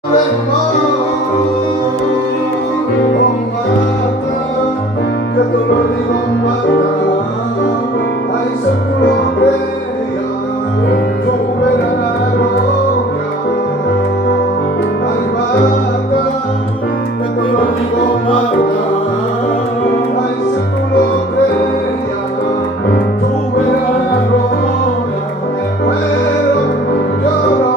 Que te lo digo Marta, ay seguro creía, tú verás la gloria. Ay Marta, que te lo digo Marta, ay seguro creía, tú verás la gloria. Me muero, lloro,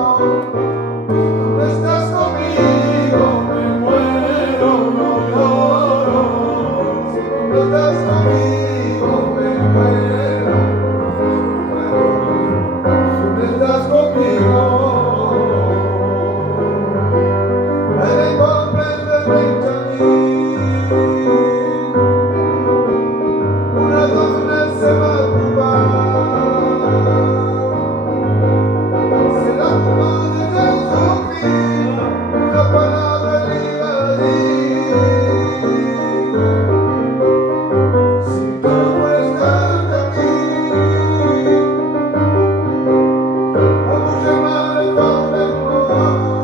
no estás conmigo, me muero, no lloro. Si tú no estás conmigo, me muero, si no estás conmigo. Eres pobre de Benjamín, una donna se va a ocupar. Se la ocupa de Jesucristo, una palabra le iba a decir. Si tú no puedes estar aquí, vamos a llamar el Padre Nuevo.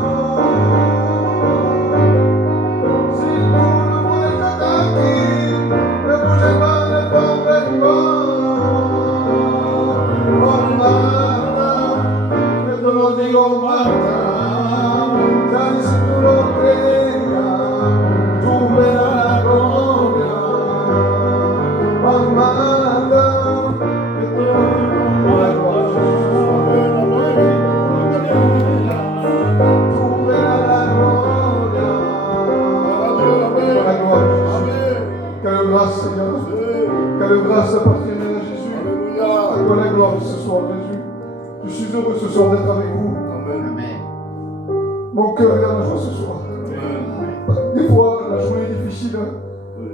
Si tú no puedes estar aquí, vamos a llamar el Padre Nuevo. Oh Marta, que te lo digo Marta, ya si tú lo creas, tú verás la gloria. Oh Marta, que te lo digo Marta, tú verás la gloria. La gloire. Quelle grâce Seigneur, quelle grâce appartienne à Jésus. À toi la gloire ce soir Jésus. Je suis heureux ce soir d'être avec vous. Mon cœur est dans la joie ce soir. Des fois, la journée est difficile.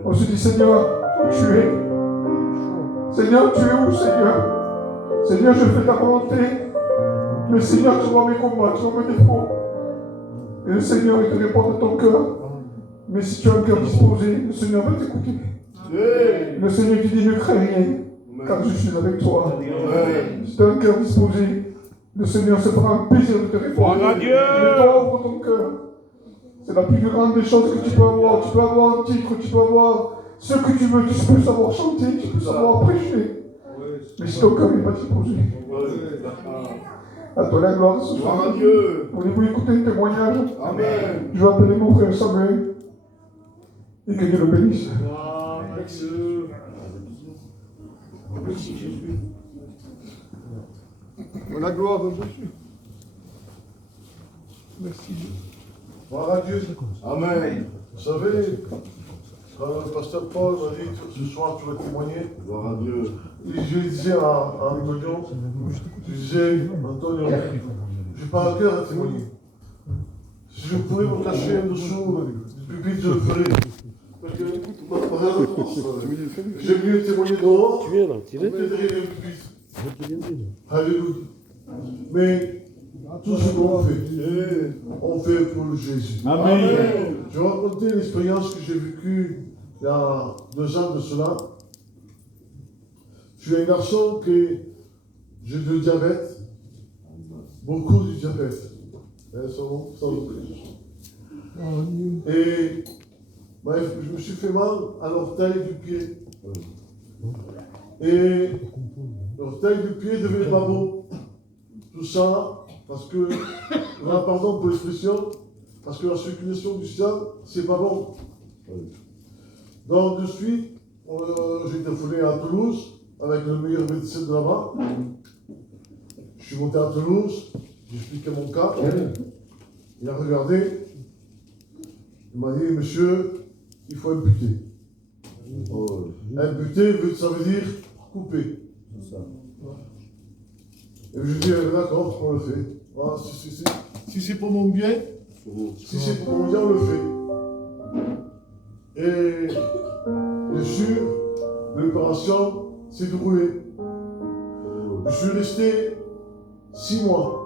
On se dit, Seigneur, tu es. Seigneur, tu es où, Seigneur? Seigneur, je fais ta volonté. Mais Seigneur, tu vois mes combats, tu vois mes défauts. Et le Seigneur, il te répond à ton cœur. Mais si tu as un cœur disposé, le Seigneur va t'écouter. Le Seigneur qui dit, ne crains rien, car je suis avec toi. Si tu as un cœur disposé, le Seigneur se fera un plaisir de te répondre. Mais toi, ouvre ton cœur. C'est la plus grande des choses que tu peux avoir. Tu peux avoir un titre, tu peux avoir ce que tu veux, tu peux savoir chanter, tu peux savoir prêcher. Mais si ton cœur n'est pas disposé, à toi la gloire ce soir. Voulez-vous écouter un témoignage? Amen. Je vais appeler mon frère Samuel. Et que Dieu le bénisse. Merci Jésus. La gloire de Jésus. Merci Dieu. Gloire à Dieu. Amen. Vous savez, quand le pasteur Paul m'a dit ce soir tu vas témoigner, Gloire à Dieu. et je disais à Antonio, je disais, Antonio, j'ai pas à cœur à témoigner. Si je pouvais me cacher en dessous du pupitre, je le ferais. Parce que j'aime mieux témoigner dehors que derrière le pupitre. Alléluia. Mais tout ce qu'on fait pour Jésus. Amen. Je vais raconter l'expérience que j'ai vécue il y a 2 ans de cela. Je suis un garçon qui j'ai du diabète, beaucoup de diabète. Et bref, je me suis fait mal à l'orteil du pied. Et l'orteil du pied devenait pas beau. Tout ça parce que, pardon pour l'expression, parce que la circulation du sang, c'est pas bon. Donc de suite, j'ai téléphoné à Toulouse avec le meilleur médecin de là-bas. Je suis monté à Toulouse, j'ai expliqué mon cas. Il a regardé, il m'a dit, monsieur, il faut imputer. Imputer, ça veut dire couper. Et je dis, d'accord, on le fait. Voilà, si c'est pour mon bien, si c'est pour mon bien, on le fait. Et bien sûr, l'opération s'est déroulée. Je suis resté 6 mois.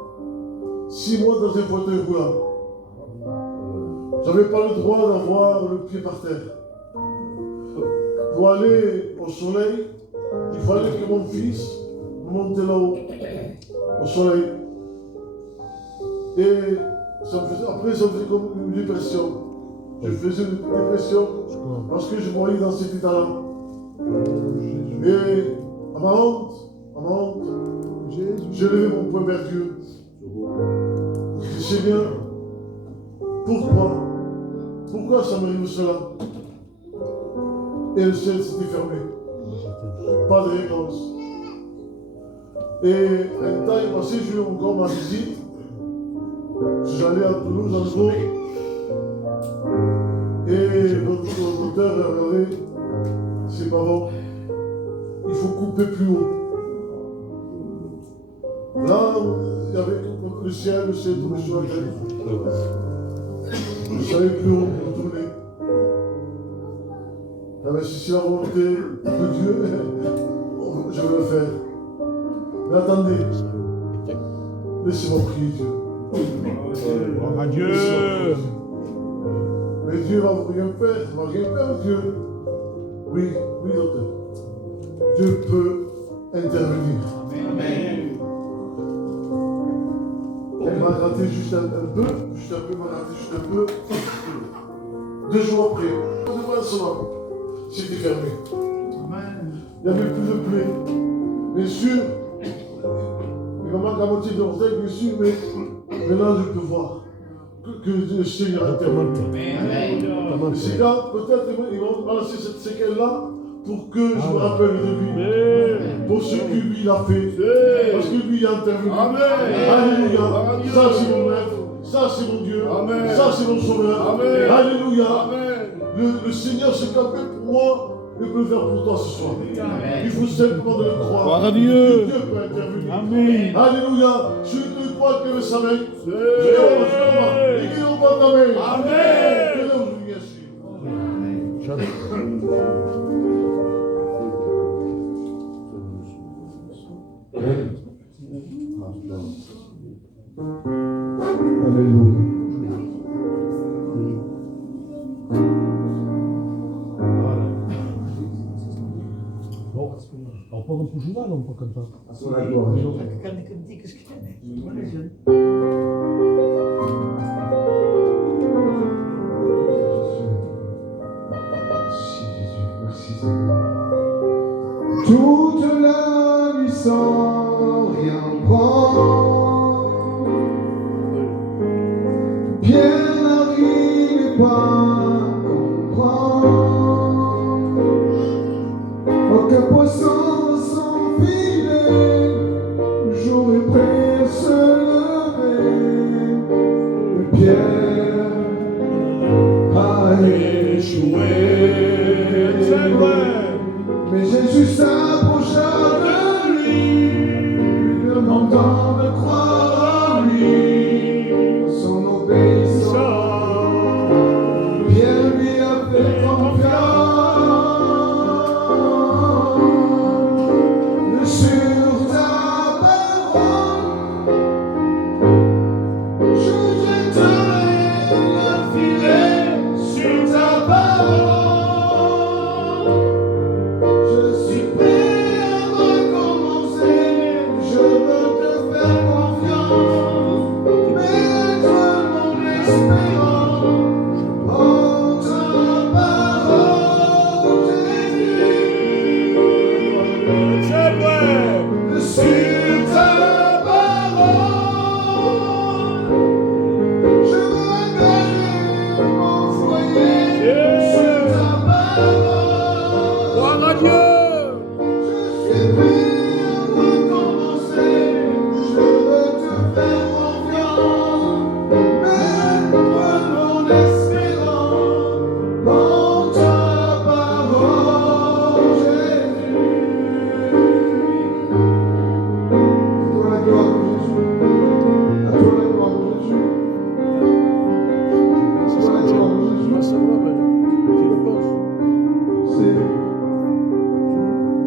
6 mois dans un fauteuil roulant. J'avais pas le droit d'avoir le pied par terre. Pour aller au soleil, il fallait que mon fils monte là-haut, au soleil. Et Après, ça me faisait comme une dépression. Je faisais une dépression parce que je voyais dans cet état-là. Et à ma honte, j'ai levé mon poing vers Dieu. Je dis, Seigneur, pourquoi ça m'arrive cela? Et le ciel s'était fermé. Pas de réponse. Et un temps est passé, j'ai eu encore ma visite. J'allais à Toulouse en gros. Et votre docteur a regardé, c'est pas bon. Il faut couper plus haut. Là, il y avait le ciel, tout le ciel. Je savais plus où retourner. Ah ben, si c'est la volonté de Dieu, je vais le faire. Mais attendez, laissez-moi prier Dieu. Gloire à Dieu. Mais Dieu va rien faire, Dieu. Oui, docteur. Dieu peut intervenir. Amen. Elle m'a gratté juste un peu, un peu. 2 jours après, devant un soir, c'était fermé. Il n'y avait plus de plaie. Bien sûr, il m'a manqué la moitié de l'orteil, bien sûr, mais maintenant je peux voir que le Seigneur intervient. C'est quand peut-être ils vont balancer cette séquelle-là pour que je me rappelle de lui. Pour ce que lui il a fait. Parce que lui il a intervenu. Alléluia. Ça c'est mon maître. Ça c'est mon Dieu. Ça c'est mon sauveur. Alléluia. Le Seigneur s'est campé pour moi. Il peut le faire pour toi ce soir. Il faut simplement de le croire. Gloire à Dieu. Dieu peut intervenir. Amen. Alléluia. Je ne crois que le savais. Bon, on peut un jouer non pas comme ça. Kan ik een dikke scannen? Toute la nuit sans rien prendre, Pierre n'arrive pas à comprendre. Aucun poisson sans filet, jour est prêt à se lever. Pierre a échoué. Mais Jésus s'approcha de lui, demandant de croire en lui, son obéissant. Pierre lui a fait confiance sur ta parole. Je jetterai le filet sur ta parole. Je suis prêt à recommencer, je veux te faire confiance, mettre mon espérance en ta parole, Jésus. Sur ta parole, je veux engager mon foyer sur ta parole. Gloire à Dieu. Je suis prêt à recommencer, je veux te faire confiance, mettre mon espérance en ta parole, Jésus. À toi la gloire, Jésus. À toi la gloire, Jésus. À toi la gloire, Jésus. C'est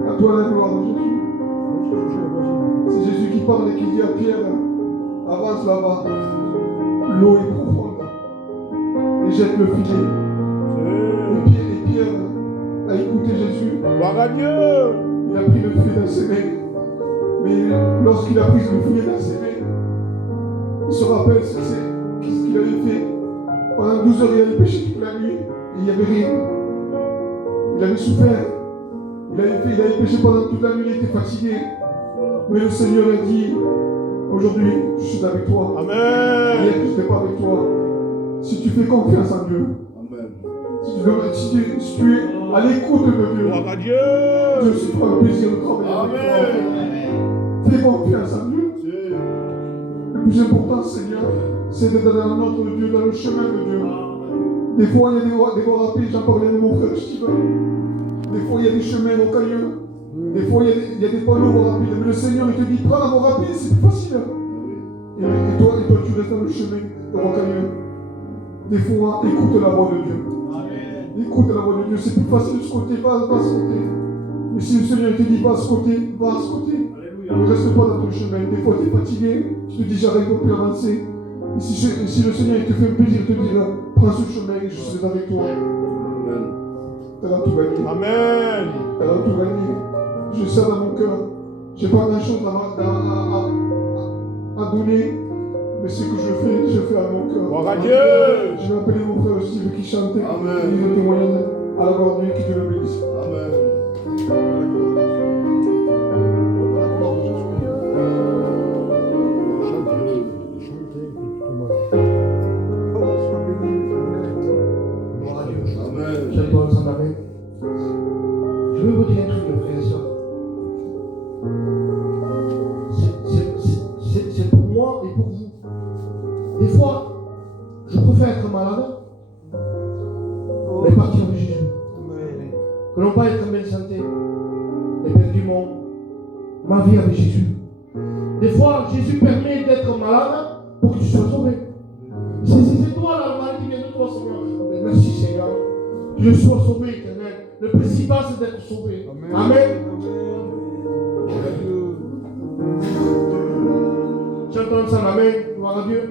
à toi la gloire, Jésus. C'est Jésus qui parle et qui dit à Pierre, avance là-bas, l'eau est profonde, et jette le filet. Et Pierre a écouté Jésus, Gloire à Dieu. il a pris le filet dans ses mains. Mais lorsqu'il a pris le filet dans ses mains, il se rappelle ce qu'il qu'il avait fait. Pendant 12 heures, il avait péché toute la nuit. Et il n'y avait rien. Il avait souffert. Il avait péché pendant toute la nuit, il était fatigué. Mais le Seigneur a dit, aujourd'hui, je suis avec toi. Amen. Hier, je n'étais pas avec toi. Si tu fais confiance en Dieu, si tu es à l'écoute de Dieu, Gloire à Dieu. Dieu se fera un plaisir de travailler avec toi. Fais confiance en Dieu. Le plus important, Seigneur, c'est d'être dans notre Dieu, dans le chemin de Dieu. Des fois, il y a des voies rapides, j'en parlais de mon frère Steven. Des fois, il y a des chemins rocailleux. Des fois, il y a des panneaux voies rapides. Mais le Seigneur, il te dit, prends la voie rapide, c'est plus facile. Et toi, tu restes dans le chemin rocailleux. Des fois, écoute la voix de Dieu. Écoute la voix de Dieu, c'est plus facile de ce côté, va à ce côté. Mais si le Seigneur te dit, va à ce côté, va à ce côté. Ne reste pas dans ton chemin. Des fois, tu es fatigué, tu te dis, j'arrive pas plus avancer. Et si le Seigneur te fait un plaisir, il te dira, prends ce chemin et je serai avec toi. Tu vas tout gagner. Amen. Tu vas tout gagner. Je sers dans mon cœur. Je n'ai pas grand-chose à donner. Mais ce que je fais à mon cœur. Gloire à Dieu. Je vais appeler mon frère Steve qui chantait. Amen. Il est témoignage à la gloire de Dieu, que Dieu le bénisse. Amen. Amen. J'aime pas ensemble avec. Je veux vous dire un truc, mes frères et sœurs. C'est pour moi et pour vous. Des fois, je préfère être malade, mais partir de Jésus. Que non pas être en bonne santé, mais perdre ma vie avec Jésus. Des fois, Jésus permet d'être malade pour que tu sois sauvé. C'est toi la maladie qui vient de toi, Seigneur. Mais merci, Seigneur. Que je sois sauvé, éternel. Le principal, c'est d'être sauvé. Amen. J'entends ça, Amen. Gloire à Dieu.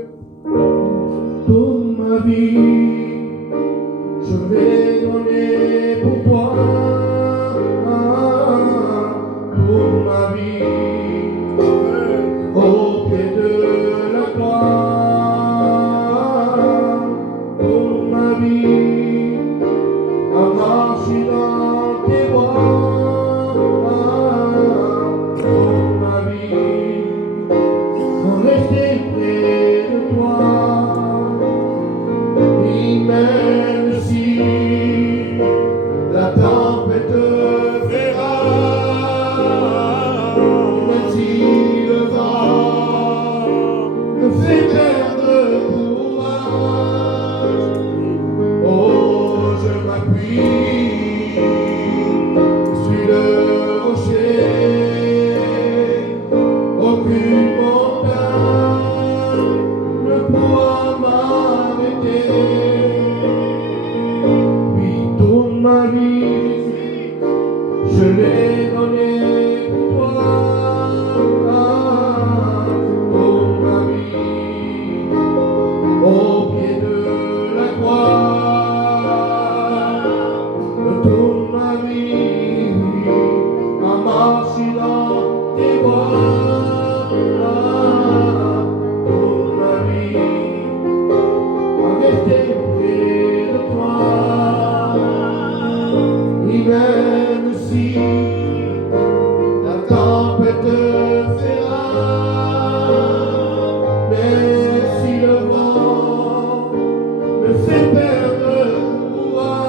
Toute ma vie, je vais donner pour toi. Toute ma vie, au pied de la croix. Toute ma vie, à marcher dans tes voies. Toute ma vie, à rester près de toi. Et même si la tempête fera, même si le vent me fait perdre courage, oh, je m'appuie sur le rocher. Aucune montagne ne pourra m'arrêter. Oui, toute ma vie, je l'ai donnée pour toi. Toute ma vie, au pied de la croix. Toute ma vie, à marcher dans tes voies. Toute ma vie, à rester près de toi. Et même si la tempête fera, mais si le vent me fait perdre courage,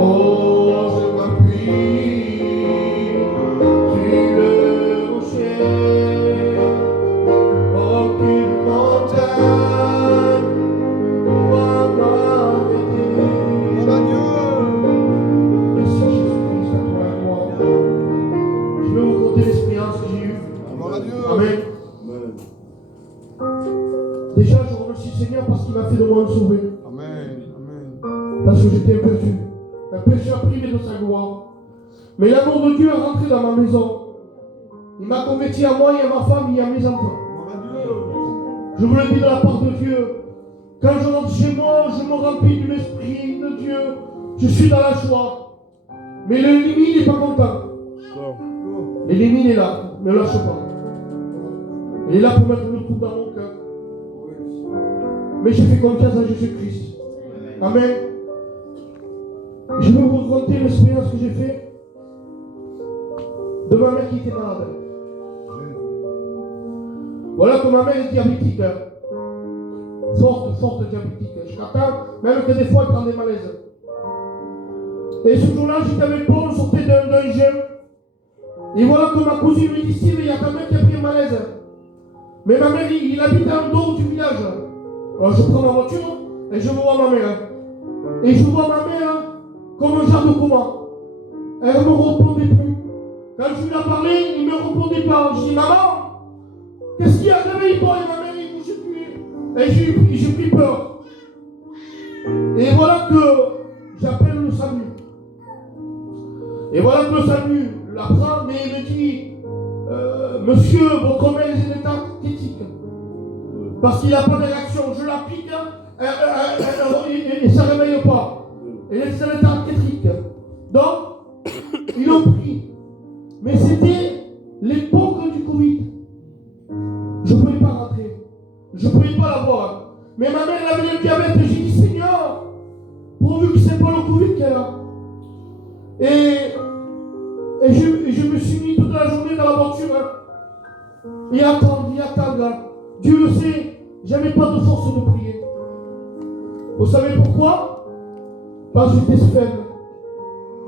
oh, je m'appuie sur le rocher. Aucune montagne pourra m'arrêter. Merci Jésus-Christ, à toi et moi. Je vais vous conter l'expérience que j'ai eue. Amen. Déjà, je remercie le Seigneur parce qu'il m'a fait de moi un sauvé. Parce que j'étais un perdu. Un pécheur privé de sa gloire. Mais l'amour de Dieu est rentré dans ma maison. Il m'a converti à moi et à ma femme et à mes enfants. Je vous le dis de la part de Dieu. Quand je rentre chez moi, je me remplis de l'Esprit de Dieu. Je suis dans la joie. Mais l'ennemi n'est pas content. L'ennemi est là, ne lâche pas. Il est là pour mettre le coup dans mon cœur. Mais j'ai fait confiance à Jésus-Christ. Amen. Je vais vous raconter l'expérience que j'ai faite de ma mère qui était malade. Voilà que ma mère est diabétique. Forte diabétique. Jusqu'à temps, même que des fois elle prend des malaises. Et ce jour-là, j'étais avec Paul, on sortait d'un jeûne. Et voilà que ma cousine me dit, Steve, il y a ta mère qui a pris un malaise. Mais ma mère, il habite en dehors du village. Alors je prends ma voiture et je vois ma mère. Et je vois ma mère comme un genre de coma. Elle ne me répondait plus. Quand je lui ai parlé, il ne me répondait pas. Je dis, maman, qu'est-ce qu'il y a? Réveille-toi. Et ma mère, il ne bougeait plus. Et j'ai pris peur. Et voilà que j'appelle le SAMU. Et voilà que le SAMU l'apprend, mais il me dit, monsieur, votre mère est en état critique. Parce qu'il n'a pas de réaction. Je la pique, et ça ne réveille pas. Et elle est en état critique. Donc, ils l'ont pris. Mais c'était l'époque du Covid. Je ne pouvais pas rentrer. Je ne pouvais pas la voir. Mais ma mère avait le diabète. Et j'ai dit, Seigneur, pourvu que ce n'est pas le Covid qu'elle a. Et je me suis mis toute la journée dans la voiture. Et attendre. Dieu le sait, je n'avais pas de force de prier. Vous savez pourquoi? Parce que j'étais faible.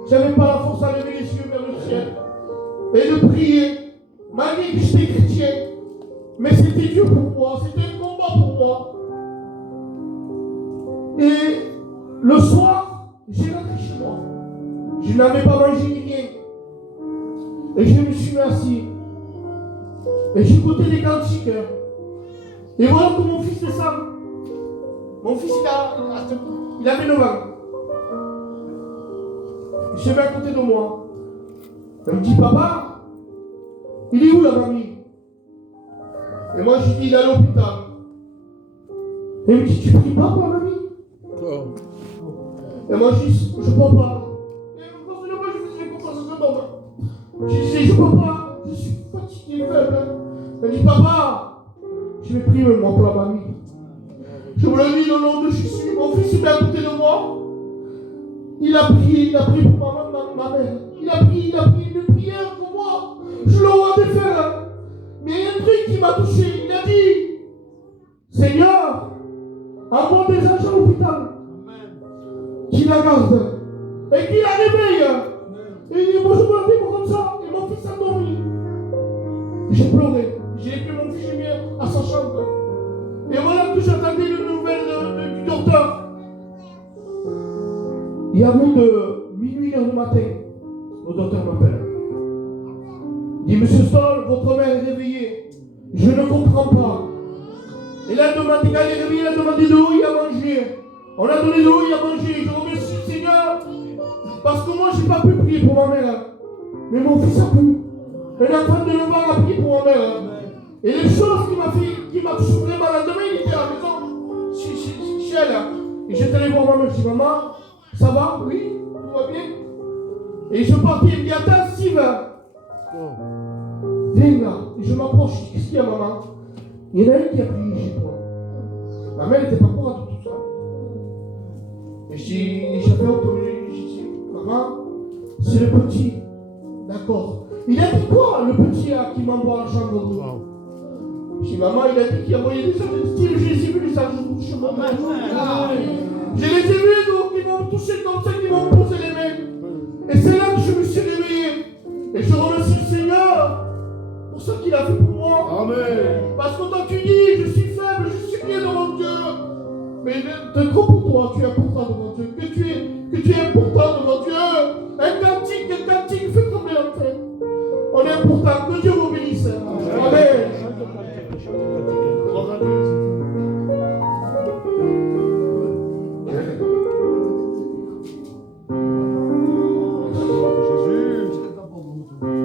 Je n'avais pas la force à lever les yeux vers le ciel et de prier, malgré que j'étais chrétien. Mais c'était Dieu pour moi, c'était un combat pour moi. Et le soir, j'ai rentré chez moi. Je n'avais pas mangé ni rien. Et je me suis mis assis. Et j'écoutais des cantiques. Et voilà que mon fils descend. Mon fils, il avait 9 ans. Il se met à côté de moi. Il me dit, papa, il est où la mamie? Et moi, je dis, il est à l'hôpital. Et il me dit, tu pries pas pour la mamie? Et moi, je dis, je ne peux pas. Et moi, je faisais confiance à cet homme. Je disais, je ne peux pas. Je suis fatigué, faible. Il me dit, papa, je vais prier moi pour la mamie. Je vous le dis au nom de Jésus. Mon fils est à côté de moi. Il a prié pour ma mère. Il a prié une prière pour moi. Je le vois de faire. Mais il y a un truc qui m'a touché. Il a dit, Seigneur, envoie des anges à l'hôpital qui la gardent et qui la réveillent. Et il dit, moi je me la dis comme ça. Et mon fils a dormi. J'ai pleuré. J'ai pris mon fils, j'ai mis à sa chambre. Et voilà que j'attendais les nouvelles du docteur. Il y a moins de minuit, 1h du matin, le docteur m'appelle. Il dit, Monsieur Stoll, votre mère est réveillée. Je ne comprends pas. Et là, quand elle est réveillée, elle a demandé de l'eau, il a mangé. On a donné de l'eau, il a mangé. Je remercie le Seigneur. Parce que moi, je n'ai pas pu prier pour ma mère. Mais mon fils a pu. Un enfant de 9 ans a prié pour ma mère. Et les choses qui m'a touché vraiment, le lendemain, il était à la maison, chez elle. Et j'étais allé voir ma mère, je dis, maman, ça va? Oui, tout va bien. Et je partais, il me dit, attends, Steve, viens là. Et je m'approche, je dis, qu'est-ce qu'il y a, maman? Il y en a un qui a prié chez toi. Ma mère n'était pas courante de tout ça. Et j'avais entendu, je dis, maman, c'est le petit. D'accord. Il a dit quoi, le petit qui m'envoie à la chambre de l'eau? Je dis, maman, il a dit qu'il envoyait des choses de style, je les ai vus, les sages de touche, maman. Je les ai vus, donc ils m'ont touché comme ça, ils m'ont posé les mains. Et c'est là que je me suis réveillé. Et je remercie le Seigneur pour ce qu'il a fait pour moi. Amen. Parce que quand tu dis, je suis faible, je suis rien devant Dieu. Mais t'es gros pour toi, tu es important devant Dieu. Que tu es important devant Dieu. Un cantique fait combien de temps? On est important. Que Dieu vous bénisse. Amen.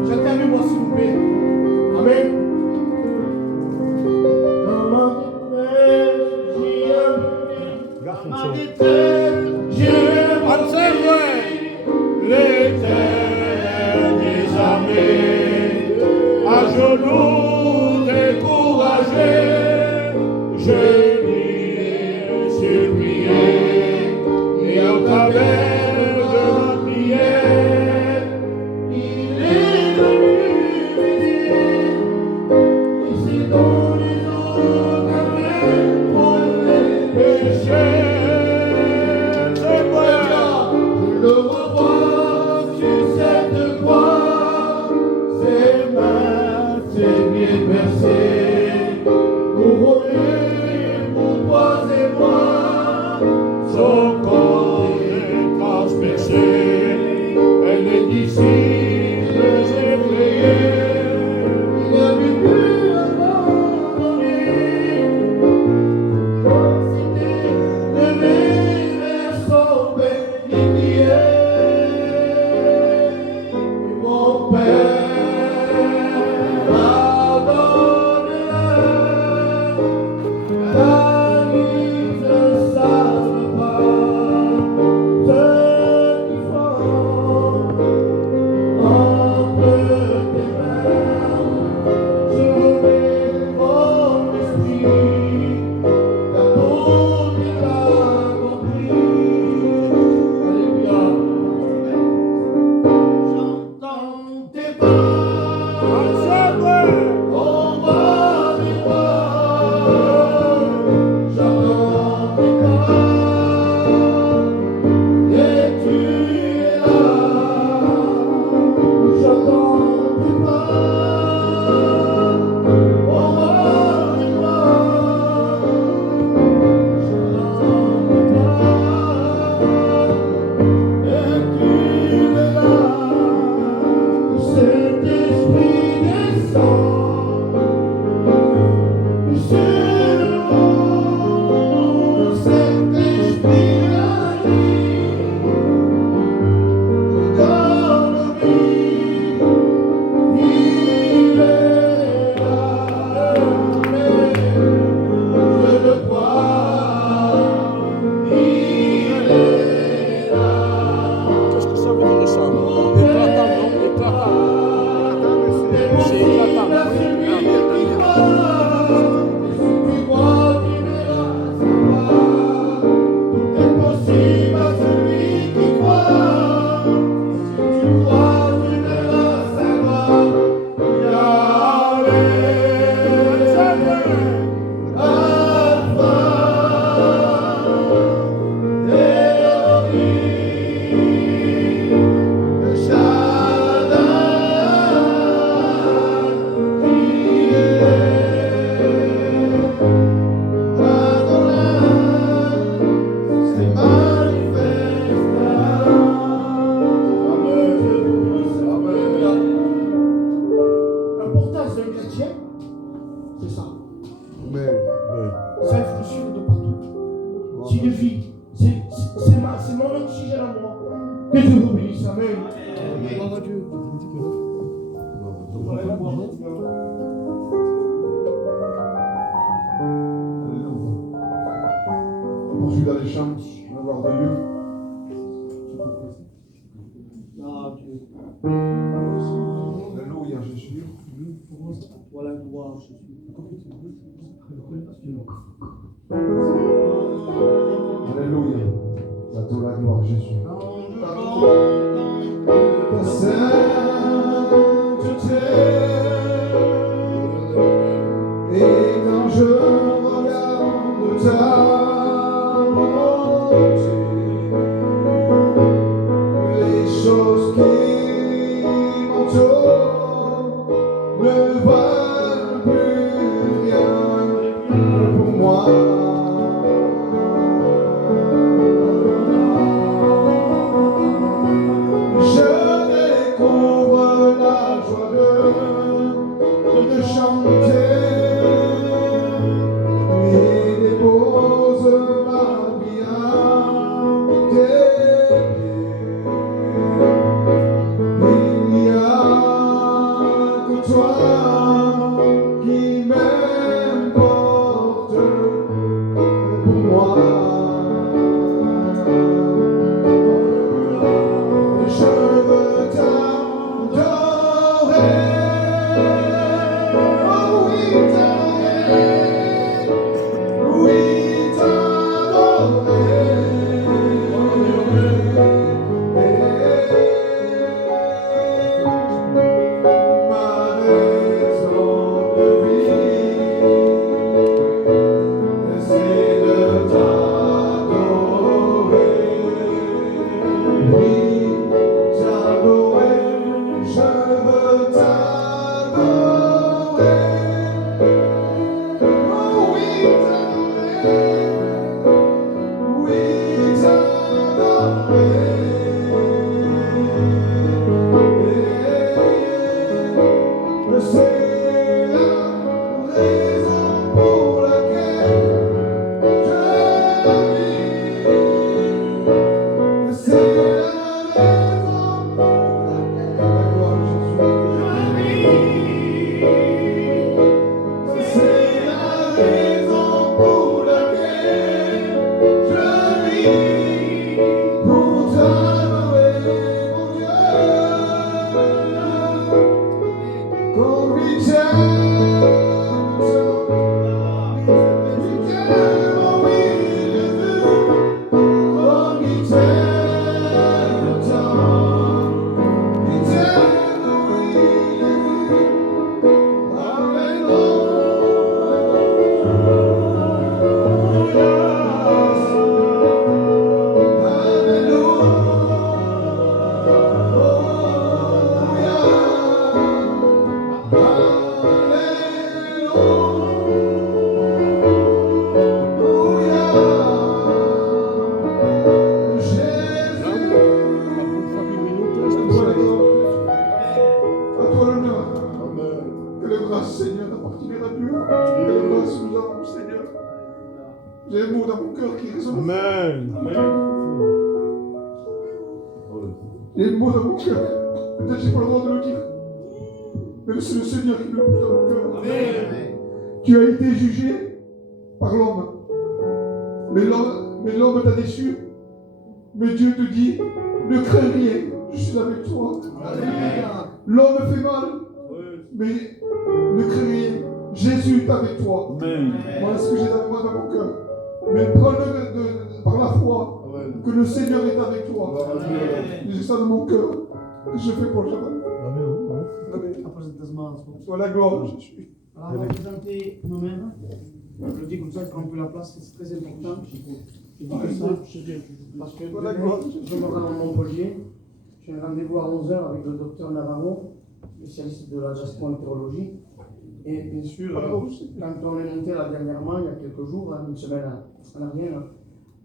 Chantez avec moi s'il vous plaît. Amen. Dans ma détresse, j'ai l'Éternel des armées, à genoux découragé, je lui son corps est transpercé, et les disciples effrayés. Il a vécu abandonné, c'était devait vers son bénéficier. Et mon Père pardonne, car ils ne savent pas ce qu'ils font. Entre tes mains, je remets mon esprit, car tout est accompli. Alléluia. J'entends tes pas, on va les voir. J'entends tes pas, et tu es là. J'entends tes pas, on va les voir. J'entends tes pas, et tu es là. Cet esprit descend sur nous, cet esprit agit dans nos vies, il est là, je le crois, il est là. Qu'est-ce que ça veut dire ça? Éclatant, non? Éclatant. C'est éclatant. L'importance d'un chrétien, c'est ça. Amen. Ça, il faut le suivre de partout. S'il vit, c'est mon oxygène à moi. Que Dieu vous bénisse. Amen. Gloire à Dieu. On poursuit dans les chants, on va voir de Dieu. Alléluia, Jésus. Voilà, gloire, Jésus. Alléluia. À toi la gloire, Jésus. Ta sainteté. Et quand je regarde ta bonté, les choses qui m'entourent ne valent plus rien pour moi. Je découvre la joie de te chanter et dépose ma vie à tes pieds. Il n'y a que toi qui m'importe pour moi. Je veux t'adorer, oh oui t'adorer, oui ma raison de vie, c'est de t'adorer. personne. Amen. Il y a une mot dans mon cœur. Peut-être que je n'ai pas le droit de le dire. Mais c'est le Seigneur qui le pousse dans mon cœur. Amen. Tu as été jugé par l'homme. Mais l'homme t'a déçu. Mais Dieu te dit, ne crains rien, je suis avec toi. L'homme fait mal, mais ne crains rien. Jésus est avec toi. Voilà ce que j'ai dans mon cœur. Mais prends-le par la foi que le Seigneur est avec toi. J'ai ça dans mon cœur que je fais pour le Shabbat. Soit la gloire, je suis. Alors, on va présenter nous-mêmes. Je le dis comme ça, il prend un peu la place, c'est très important. Je dis que ça, parce que je me rends à Montpellier. J'ai un rendez-vous à 11h avec le docteur Navarro, spécialiste de la gastroentérologie. Et bien sûr, quand on est monté là dernièrement, il y a quelques jours, une semaine en arrière,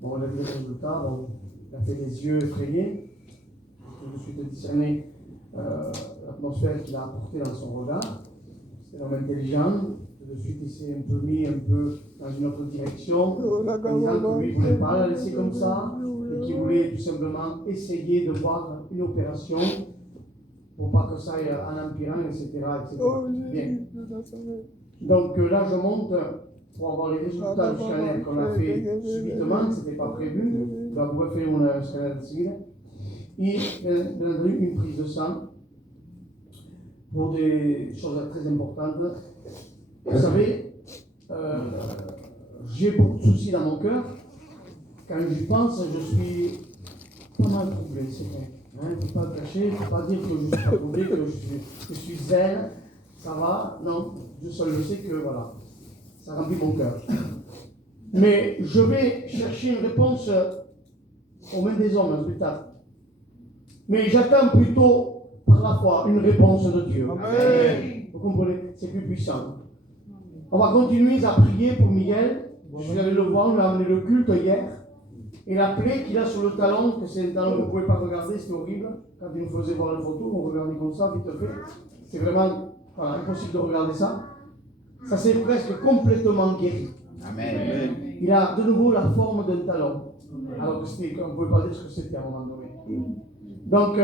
bon, on a vu les résultats, bon, il a fait des yeux effrayés. J'ai tout de suite discerné l'atmosphère qu'il a apportée dans son regard. C'est un homme intelligent. Tout de suite, il s'est un peu mis dans une autre direction, en disant que lui ne voulait pas la laisser comme ça, et qu'il voulait tout simplement essayer de voir une opération pour pas que ça aille en empirant, etc. Bien. Donc là, je monte pour avoir les résultats du scanner qu'on a fait subitement, ce n'était pas prévu. On a fait un scanner de suite. Et une prise de sang pour des choses très importantes. Vous savez, j'ai beaucoup de soucis dans mon cœur. Quand j'y pense, je suis pas mal troublé, c'est vrai. Il ne faut pas le cacher, il ne faut pas dire que je suis pas troublé, que je suis zen, ça va. Non, Dieu seul le sait que voilà, ça remplit mon cœur. Mais je vais chercher une réponse aux mains des hommes, plus tard. Mais j'attends plutôt par la foi une réponse de Dieu. Amen. Vous comprenez? C'est plus puissant. On va continuer à prier pour Miguel. Je suis allé le voir, on lui a amené le culte hier. Et la plaie qu'il a sur le talon, que c'est un talon que vous ne pouvez pas regarder, c'est horrible. Quand il nous faisait voir la photo, on regardait comme ça, vite fait. C'est vraiment impossible de regarder ça. Ça s'est presque complètement guéri. Amen. Il a de nouveau la forme d'un talon. Alors que c'était, on ne pouvait pas dire ce que c'était à un moment donné. Donc,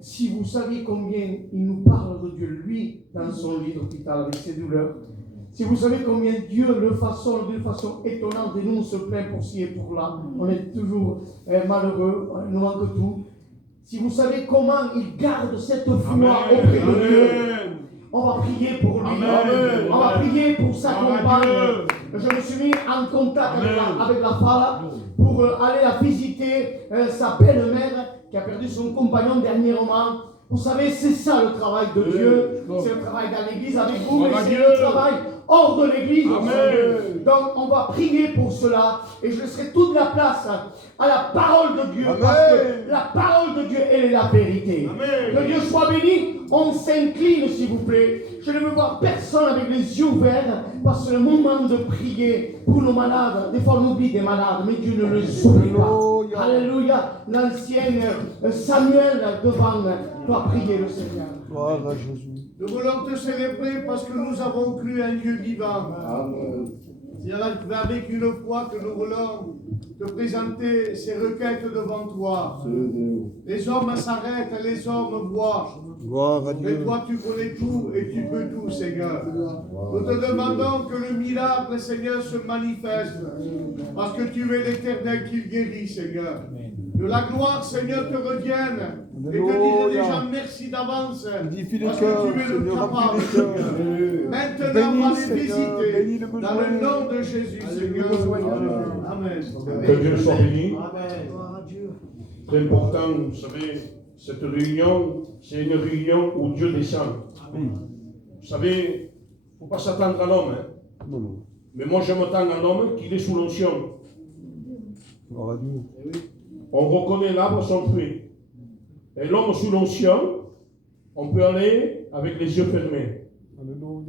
si vous saviez combien il nous parle de Dieu, lui, dans son lit d'hôpital avec ses douleurs, si vous savez combien Dieu le façonne d'une façon étonnante, et nous on se plaint pour ci et pour là, on est toujours malheureux, il nous manque tout. Si vous savez comment il garde cette foi auprès de Dieu, on va prier pour lui, on va prier pour sa compagne. Je me suis mis en contact avec la femme pour aller la visiter, sa belle-mère qui a perdu son compagnon dernièrement. Vous savez, c'est ça le travail de Dieu. C'est le travail dans l'église avec vous, mais c'est le travail hors de l'église. Donc, on va prier pour cela. Et je laisserai toute la place à la parole de Dieu. Amen. Parce que la parole de Dieu, elle est la vérité. Amen. Que Dieu soit béni. On s'incline, s'il vous plaît. Je ne veux voir personne avec les yeux ouverts. Parce que c'est le moment de prier pour nos malades. Des fois, on oublie des malades, mais Dieu ne les oublie pas. Alléluia. L'ancien Samuel devant doit prier le Seigneur. Gloire à Jésus. Nous voulons te célébrer parce que nous avons cru un Dieu vivant. Amen. C'est avec une foi que nous voulons te présenter ces requêtes devant toi. Les hommes s'arrêtent, les hommes voient. Gloire à Dieu. Mais toi, tu connais tout et tu peux tout, Seigneur. Nous te demandons que le miracle, Seigneur, se manifeste. Parce que tu es l'Éternel qui guérit, Seigneur. Que la gloire, Seigneur, te revienne. Et te dire déjà merci d'avance. Parce que tu es le capable. Maintenant, on va les visiter. Dans le nom de Jésus, Seigneur. Amen. Que Dieu soit béni. Très important, vous savez, cette réunion, c'est une réunion où Dieu descend. Vous savez, il ne faut pas s'attendre à l'homme. Hein. Mais moi, je m'attends à l'homme qui est sous l'onction. On reconnaît l'arbre à son fruit. Et l'homme sous l'onction, on peut aller avec les yeux fermés.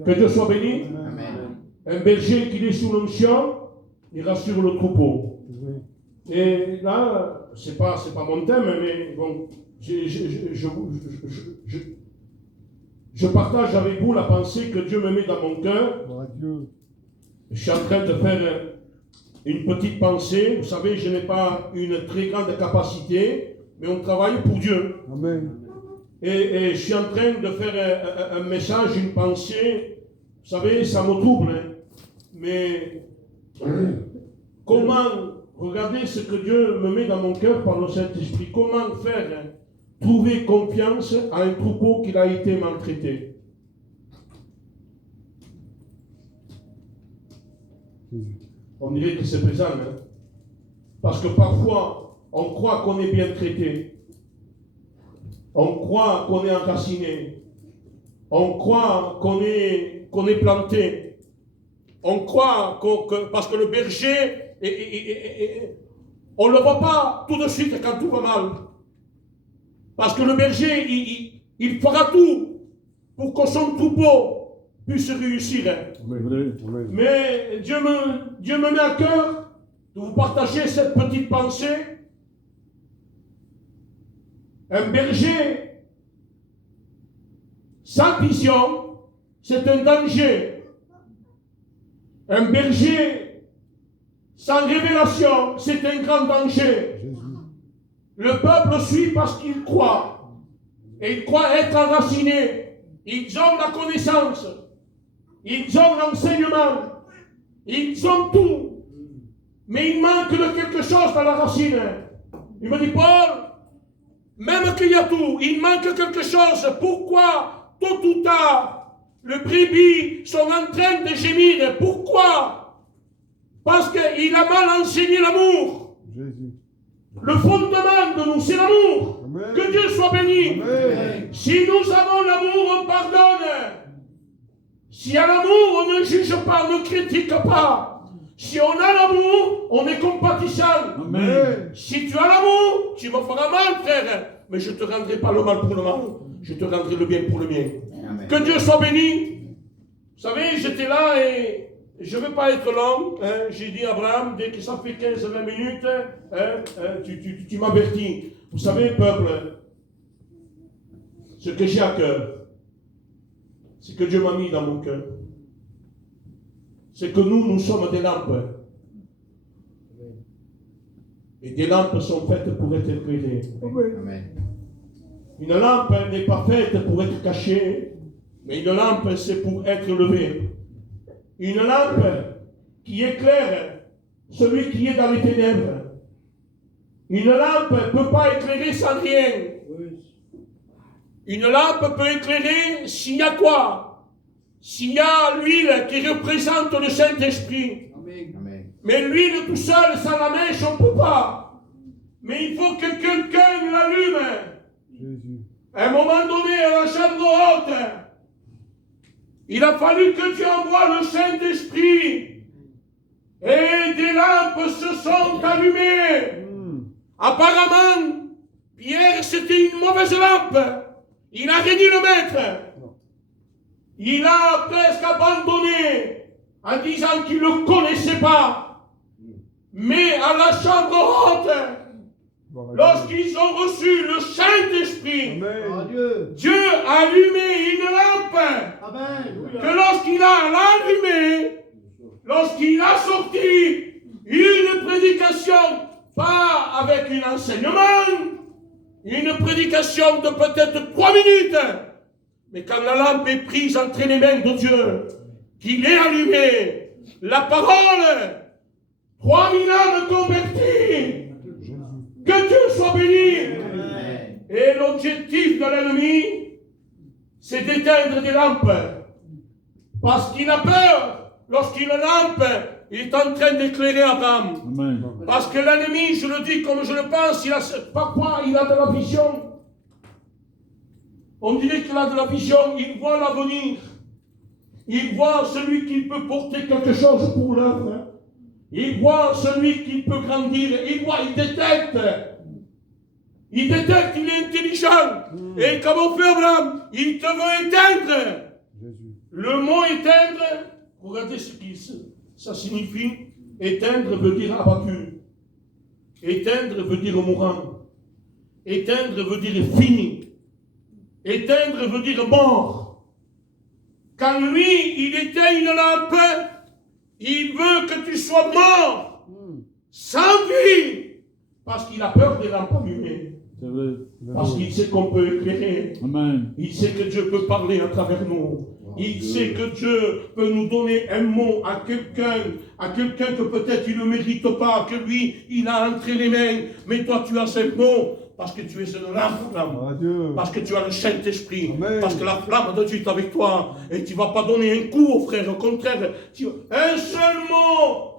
Que Dieu soit béni. Amen. Un berger qui est sous l'onction, il rassure le troupeau. Et là, c'est pas mon thème, mais bon, je partage avec vous la pensée que Dieu me met dans mon cœur. Je suis en train de faire une petite pensée. Vous savez, je n'ai pas une très grande capacité, mais on travaille pour Dieu. Amen. Et je suis en train de faire un message, une pensée. Vous savez, ça me trouble. Hein. Mais comment, regardez ce que Dieu me met dans mon cœur par le Saint-Esprit. Comment faire trouver confiance à un troupeau qui a été maltraité. On dirait que c'est pesant, hein? Parce que parfois, on croit qu'on est bien traité. On croit qu'on est enraciné. On croit qu'on est planté. On croit parce que le berger, on ne le voit pas tout de suite quand tout va mal. Parce que le berger, il fera tout pour que son troupeau puisse réussir. Mais Dieu me met à cœur de vous partager cette petite pensée. Un berger sans vision, c'est un danger. Un berger sans révélation, c'est un grand danger. Le peuple suit parce qu'il croit. Et il croit être enraciné. Ils ont la connaissance. Ils ont l'enseignement. Ils ont tout. Mais il manque de quelque chose dans la racine. Il me dit, Paul, même qu'il y a tout, il manque quelque chose. Pourquoi, tôt ou tard, les brebis sont en train de gémir? Pourquoi? Parce qu'il a mal enseigné l'amour. Jésus. Le fondement de nous, c'est l'amour. Amen. Que Dieu soit béni. Amen. Si nous avons l'amour, on pardonne. S'il y a l'amour, on ne juge pas, on ne critique pas. Si on a l'amour, on est compatissant. Amen. Si tu as l'amour, tu me feras mal, frère. Mais je ne te rendrai pas le mal pour le mal. Je te rendrai le bien pour le bien. Amen. Que Dieu soit béni. Vous savez, j'étais là et je ne vais pas être long. Hein. J'ai dit à Abraham, dès que ça fait 15-20 minutes, tu m'avertis. Vous savez, peuple, ce que j'ai à cœur, c'est que Dieu m'a mis dans mon cœur. C'est que nous sommes des lampes. Et des lampes sont faites pour être éclairées. Amen. Une lampe n'est pas faite pour être cachée, mais une lampe c'est pour être levée. Une lampe qui éclaire celui qui est dans les ténèbres. Une lampe ne peut pas éclairer sans rien. Une lampe peut éclairer s'il y a quoi? S'il y a l'huile qui représente le Saint-Esprit. Amen. Mais l'huile tout seul, sans la mèche, on ne peut pas. Mais il faut que quelqu'un l'allume. Jésus. À un moment donné, à la chambre haute, il a fallu que Dieu envoie le Saint-Esprit. Et des lampes se sont allumées. Apparemment, Pierre, c'était une mauvaise lampe. Il a renié le maître. Il a presque abandonné en disant qu'il ne le connaissait pas. Mais à la chambre haute, lorsqu'ils ont reçu le Saint-Esprit, Dieu a allumé une lampe. Amen. Que lorsqu'il a allumé, lorsqu'il a sorti une prédication, pas avec un enseignement, une prédication de peut-être 3 minutes, mais quand la lampe est prise entre les mains de Dieu, qu'il est allumé, la parole, 3000 âmes converties, que Dieu soit béni. Amen. Et l'objectif de l'ennemi, c'est d'éteindre des lampes, parce qu'il a peur lorsqu'une lampe est en train d'éclairer Abraham. Amen. Parce que l'ennemi, je le dis comme je le pense, il a de la vision. On dirait qu'il a de la vision, il voit l'avenir. Il voit celui qui peut porter quelque chose pour l'œuvre. Il voit celui qui peut grandir. Il voit, il détecte. Il détecte, il est intelligent. Et comme on fait Abraham, il te veut éteindre. Jésus. Le mot éteindre, regardez ce que ça signifie. Éteindre veut dire abattu. Éteindre veut dire mourant. Éteindre veut dire fini. Éteindre veut dire mort. Quand lui, il éteint une lampe, il veut que tu sois mort. sans vie, parce qu'il a peur des lampes allumées. C'est vrai. Parce qu'il sait qu'on peut éclairer. Amen. Il sait que Dieu peut parler à travers nous. Il sait que Dieu peut nous donner un mot à quelqu'un que peut-être il ne mérite pas, que lui, il a entre les mains. Mais toi, tu as ce mot parce que tu es une flamme. Parce que tu as le Saint-Esprit. Parce que la flamme de Dieu est avec toi. Et tu ne vas pas donner un coup au frère. Au contraire, un seul mot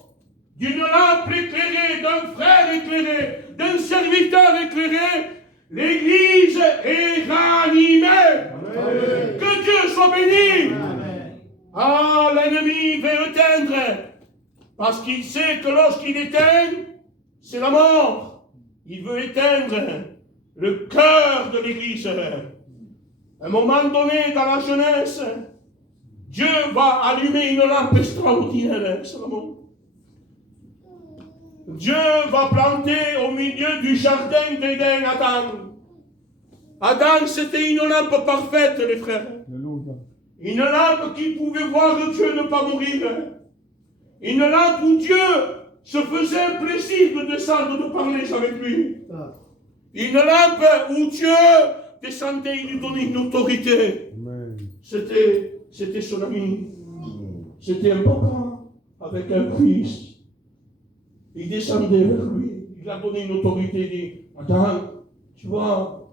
d'une lampe éclairée, d'un frère éclairé, d'un serviteur éclairé, l'Église est ranimée. Amen. Que Dieu soit béni. Amen. Ah, l'ennemi veut éteindre, parce qu'il sait que lorsqu'il éteint, c'est la mort. Il veut éteindre le cœur de l'Église. À un moment donné, dans la jeunesse, Dieu va allumer une lampe extraordinaire, Salomon. Dieu va planter au milieu du jardin d'Éden Adam. Adam, c'était une lampe parfaite, les frères. Une lampe qui pouvait voir Dieu ne pas mourir. Une lampe où Dieu se faisait un plaisir de descendre, de parler avec lui. Une lampe où Dieu descendait, il lui donnait une autorité. C'était son ami. C'était un papa avec un fils. Il descendait vers lui, il a donné une autorité, il dit, attends, tu vois,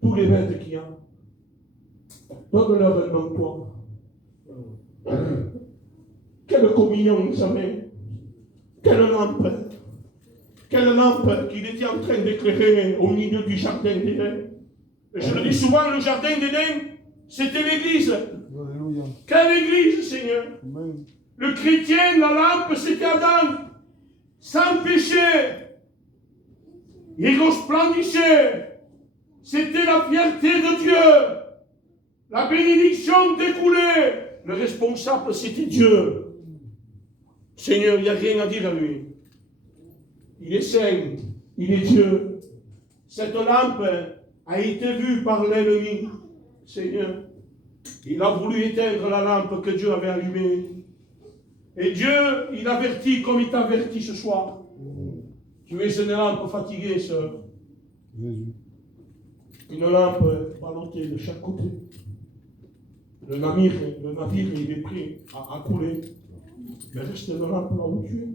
tous les bêtes qu'il y a, donne-leur un nom, toi. Quelle communion ils avaient, quelle lampe qu'il était en train d'éclairer au milieu du jardin d'Éden. Et je le dis souvent, le jardin d'Éden, c'était l'église. Alléluia. Quelle église, Seigneur? Amen. Le chrétien, la lampe, c'était Adam, sans péché. Il resplendissait. C'était la fierté de Dieu. La bénédiction découlait. Le responsable, c'était Dieu. Seigneur, il n'y a rien à dire à lui. Il est saint, il est Dieu. Cette lampe a été vue par l'ennemi. Seigneur, il a voulu éteindre la lampe que Dieu avait allumée. Et Dieu, il avertit comme il t'avertit ce soir. Tu es une lampe fatiguée, sœur. Une lampe ballottée de chaque côté. Le navire, il est prêt à couler. Mais reste une lampe là où tu es.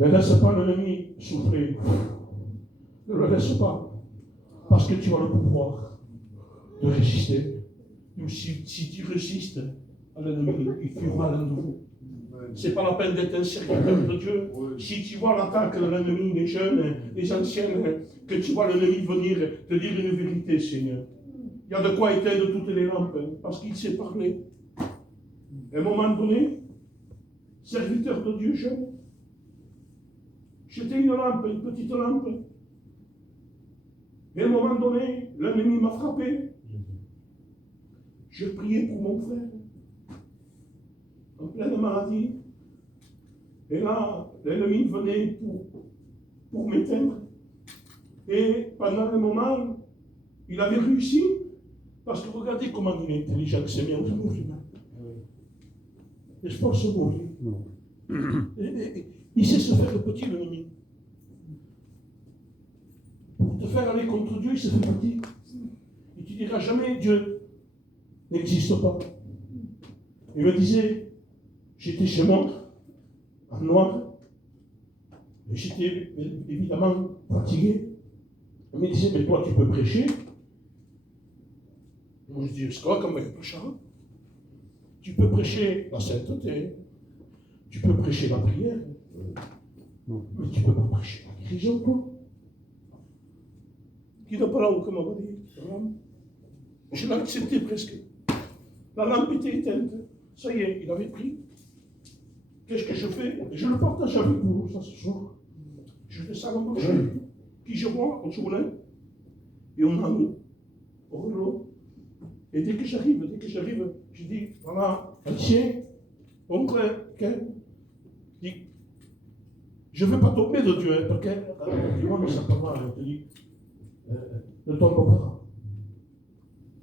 Ne laisse pas l'ennemi souffrir. Ne le laisse pas. Parce que tu as le pouvoir de résister. Si tu résistes à l'ennemi, il fuira l'un de vous. Ce n'est pas la peine d'être un serviteur de Dieu. Si tu vois l'attaque de l'ennemi, les jeunes, les anciens, que tu vois l'ennemi venir te dire une vérité, Seigneur. Il y a de quoi éteindre toutes les lampes, parce qu'il sait parler. À un moment donné, serviteur de Dieu jeune, j'étais une lampe, une petite lampe. Et à un moment donné, l'ennemi m'a frappé. Je priais pour mon frère, en pleine maladie. Et là, l'ennemi venait pour m'éteindre. Et pendant un moment, il avait réussi. Parce que regardez comment il est intelligent, c'est bien, vous mourrez. N'est-ce pas se mourir? Il sait se faire petit, l'ennemi. Pour te faire aller contre Dieu, il se fait petit. Et tu diras jamais Dieu n'existe pas. Il me disait, j'étais chez moi, en noir, et j'étais évidemment fatigué. Il me disait, mais toi tu peux prêcher. Moi je dis, c'est quoi comme prêcheur? Tu peux prêcher la sainteté, tu peux prêcher la prière, mais tu ne peux pas prêcher la guérison, toi. Qui n'a pas là où comme on va dire? Je l'ai accepté presque. La lampe était éteinte. Ça y est, il avait pris. Qu'est-ce que je fais? Je le partage avec vous, ça ce soir. Je fais ça dans mon chez Puis je vois, on se roule, et on a mis au rouleau. Et dès que j'arrive, je dis, voilà, tiens, oncle, je dis, je ne veux pas tomber de Dieu, parce que, dis-moi, mais ça peut pas, je te dis, ne tombe pas.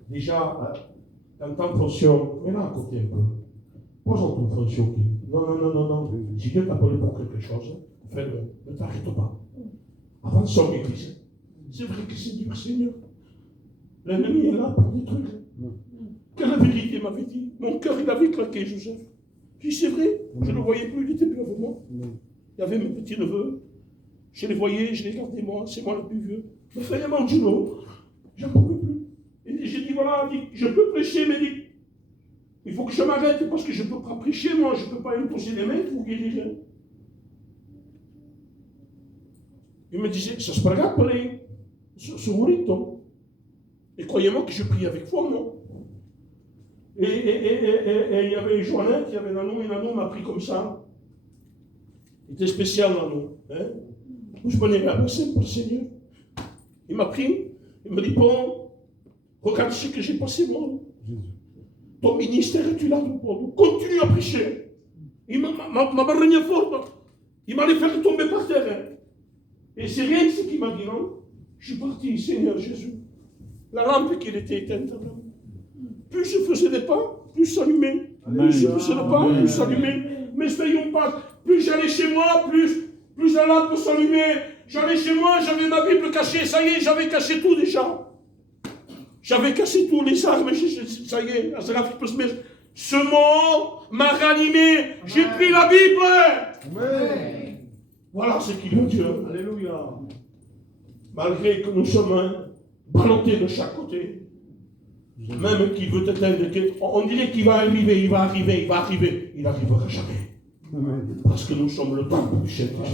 Déjà, quand t'en fonction, mais là à côté un peu. Pose-en ton frère sur qui. Non. Si Dieu t'a appelé pour quelque chose, fais-le. Ne t'arrête pas. Avance sur l'église. C'est vrai que c'est dur, Seigneur. L'ennemi est là pour détruire. Que la vérité m'avait dit. Mon cœur, il avait claqué, Joseph. Puis c'est vrai, je ne le voyais plus, il n'était plus avec moi. Il y avait mes petits neveux. Je les voyais, je les gardais moi, c'est moi le plus vieux. Mais finalement, Juno, je n'en pouvais plus. Et j'ai dit, voilà, je peux prêcher, mais il faut que je m'arrête parce que je ne peux pas prêcher, moi, je ne peux pas imposer les mains pour guérir. Il me disait, ça se paga pour les segurito. Et croyez-moi que je prie avec foi, moi. Et il y avait Joannette, il y avait Nanou, et Nanou m'a pris comme ça. Il était spécial, Nanou. Hein? Je me n'ai pas pour le Seigneur. Il m'a pris, il me dit, bon, regarde ce que j'ai passé, moi. Ton ministère, tu l'as, bon, continue à prêcher. Il m'a renié fort. Il m'allait faire tomber par terre. Hein? Et c'est rien de ce qu'il m'a dit, non? Je suis parti, Seigneur Jésus. La lampe qui était éteinte. Plus je faisais des pas, plus s'allumait. Plus je faisais des pas, plus s'allumait. Mais soyons pas. Plus j'allais chez moi, plus la lampe s'allumait. J'allais chez moi, j'avais ma Bible cachée. Ça y est, j'avais caché tout déjà. J'avais caché tous les armes. Ça y est, ce mot m'a ranimé. J'ai pris la Bible. Amen. Voilà ce qu'il veut Dieu. Alléluia. Malgré que nous sommes ballottés de chaque côté. Même qu'il veut t'éteindre, on dirait qu'il va arriver, il n'arrivera jamais. Parce que nous sommes le temple du Saint-Esprit.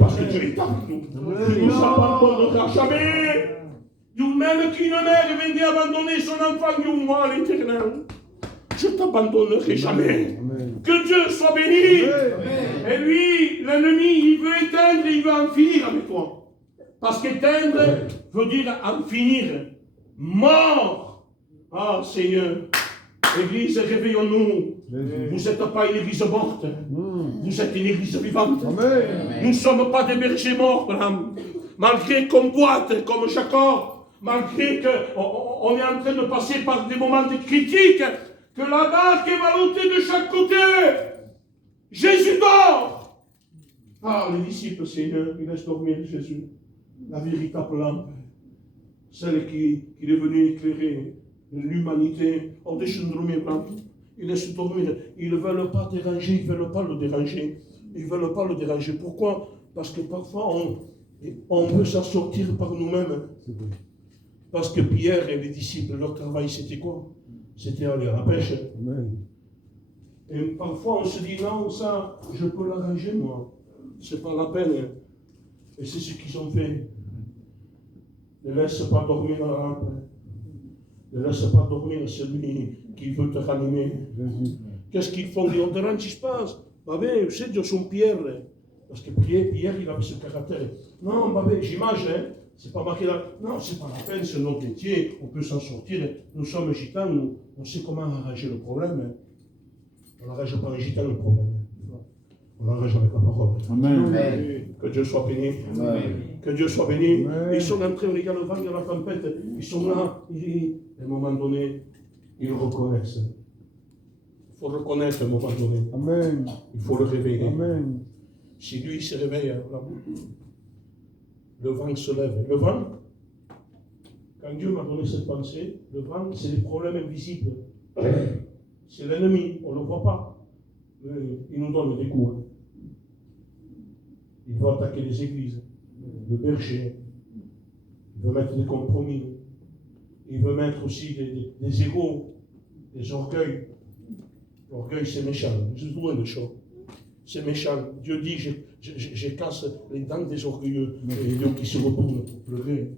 Parce que Dieu est avec nous. Il ne nous abandonnera jamais. Même qu'une mère vienne abandonner son enfant, moi à l'éternel. Je ne t'abandonnerai jamais. Que Dieu soit béni. Et lui, l'ennemi, il veut éteindre, il veut en finir avec toi. Parce qu'éteindre veut dire en finir. Mort. Ah, Seigneur, Église, réveillons-nous. Vous n'êtes pas une église morte. Vous êtes une église vivante. Nous ne sommes pas des bergers morts, Bram. Malgré qu'on boite, comme Jacob, malgré qu'on est en train de passer par des moments de critique, que la barque est ballottée de chaque côté. Jésus dort. Ah, les disciples, Seigneur, ils laissent dormir Jésus. La véritable lampe. Celle qui est venue éclairer l'humanité. Ils laissent dormir. Ils ne veulent pas déranger, ils ne veulent pas le déranger. Ils ne veulent pas le déranger. Pourquoi? Parce que parfois, on veut s'en sortir par nous-mêmes. Parce que Pierre et les disciples, leur travail, c'était quoi? C'était aller à la pêche. Et parfois, on se dit, non, ça, je peux l'arranger, moi. C'est pas la peine. Et c'est ce qu'ils ont fait. Ne laisse pas dormir dans la lampe. Ne laisse pas dormir celui qui veut te ranimer. Qu'est-ce qu'ils font? Ils ont des rangispas. Babé, vous savez, son Pierre. Parce que Pierre, il avait ce caractère. Non, babé, j'image, hein. C'est pas marqué là. Non, c'est pas la peine, c'est notre métier. On peut s'en sortir. Nous sommes gitans, on sait comment arranger le problème. Hein. On n'arrange pas un gitan le problème. On l'arrange avec la parole. Amen. Que Dieu soit béni. Amen. Que Dieu soit béni. Ils sont en train de regarder le vent, il y a la tempête. Ils sont là. À un moment donné, ils reconnaissent. Il faut reconnaître à un moment donné. Amen. Il faut le réveiller. Amen. Si lui se réveille, le vent se lève. Le vent, quand Dieu m'a donné cette pensée, le vent, c'est les problèmes invisibles. C'est l'ennemi, on ne le voit pas. Il nous donne des coups. Il veut attaquer les églises, le berger. Il veut mettre des compromis. Il veut mettre aussi des égos, des orgueils. L'orgueil, c'est méchant. Je suis loin de ça. C'est méchant. Dieu dit, je casse les dents des orgueilleux et Dieu qui se retournent pour pleurer.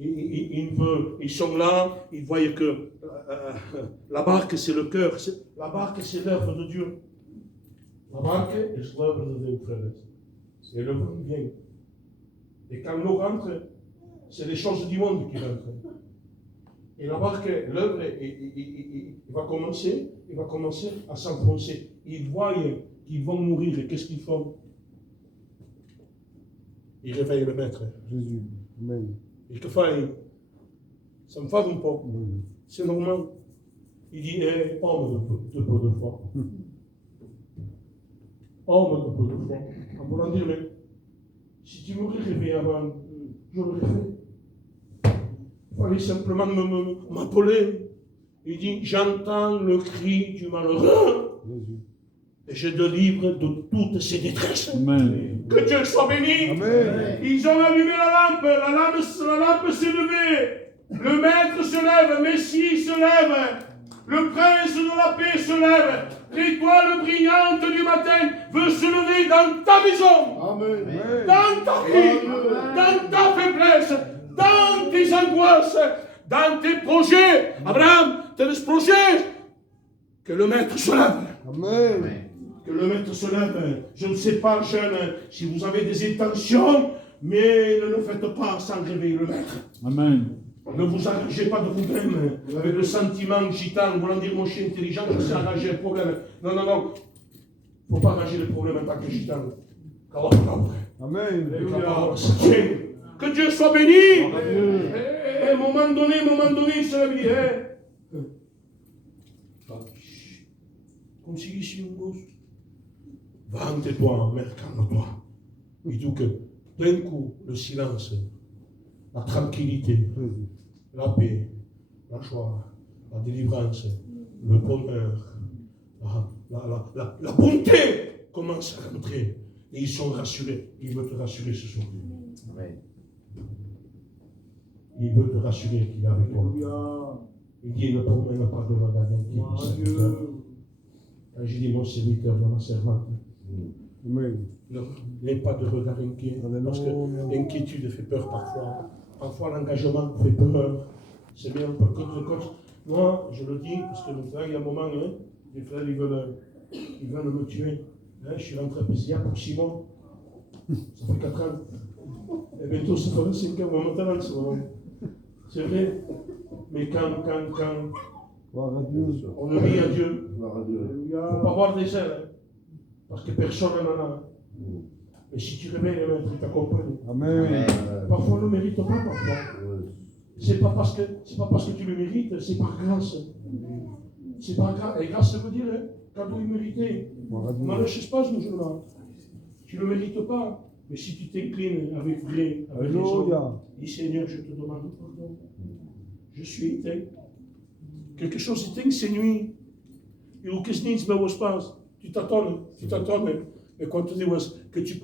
Ils sont là, ils voient que la barque, c'est le cœur. La barque, c'est l'œuvre de Dieu. La barque est l'œuvre de Dieu, frères. Et le vent vient. Et quand l'eau rentre, c'est les choses du monde qui rentrent. Et la barque, l'œuvre, il va commencer à s'enfoncer. Ils voient qu'ils vont mourir. Et qu'est-ce qu'ils font? Ils réveillent le maître. Jésus. Amen. Et que fait, ça me fait un peu. C'est normal. Il dit, homme de peu de foi. Homme de peu de foi. En voulant dire, mais si tu m'aurais rêvé avant, je l'aurais fait. Il fallait simplement m'appeler. Il dit, j'entends le cri du malheureux et je délivre de toutes ses détresses. Amen. Que Dieu soit béni. Amen. Ils ont allumé la lampe s'est levée. Le maître se lève, Messie se lève. Le prince de la paix se lève. L'étoile brillante du matin veut se lever dans ta maison. Amen. Dans ta vie, dans ta faiblesse, dans tes angoisses, dans tes projets. Abraham, tes projets. Que le maître se lève. Amen. Que le maître se lève. Je ne sais pas, jeunes, si vous avez des intentions, mais ne le faites pas sans réveiller le maître. Amen. Ne vous arrangez pas de vous-même avec le sentiment gitan, voulant dire moi je suis intelligent, je sais arranger le problème. Non, non, non. Il ne faut pas arranger le problème en tant que gitan. Amen. Que Dieu soit béni. Et à un moment donné, il se lève et dit, comme si ici un gosse. Vante-toi, mère, calme-toi. Il dit que d'un coup, le silence, la tranquillité, la paix, la joie, la délivrance, le bonheur, la bonté commence à rentrer. Et ils sont rassurés. Il veut te rassurer ce soir. Amen. Il veut te rassurer qu'il est avec toi. Il dit, ne promène pas de regard inquiet. Quand j'ai dit mon serviteur, ma servante, n'aie pas de regard inquiet. Parce que l'inquiétude fait peur parfois. Parfois l'engagement fait peur. C'est bien pour contre. Moi, je le dis, parce que maintenant, il y a un moment, les frères, ils veulent me tuer. Je suis rentré à PCA pour 6 mois. Ça fait 4 ans. Et bientôt, ça fera 5 ans. Maintenant, en ce moment. C'est vrai. Mais quand on obéit à Dieu, il ne faut pas voir des ailes. Parce que personne n'en a. Mais si tu réveilles le maître, il t'accompagne. Amen. Parfois, on ne le mérite pas, parfois. C'est pas parce que tu le mérites, c'est par grâce. C'est par grâce. Et grâce, ça veut dire cadeau immérité. Ne lâche pas ce jour-là. Tu ne le mérites pas. Mais si tu t'inclines avec vrai, avec raison, dis Seigneur, je te demande pardon. Je suis éteint. Quelque chose éteint ces nuits. Et au qu'est-ce que tu passe? Tu t'attends. Mais quand tu dis que tu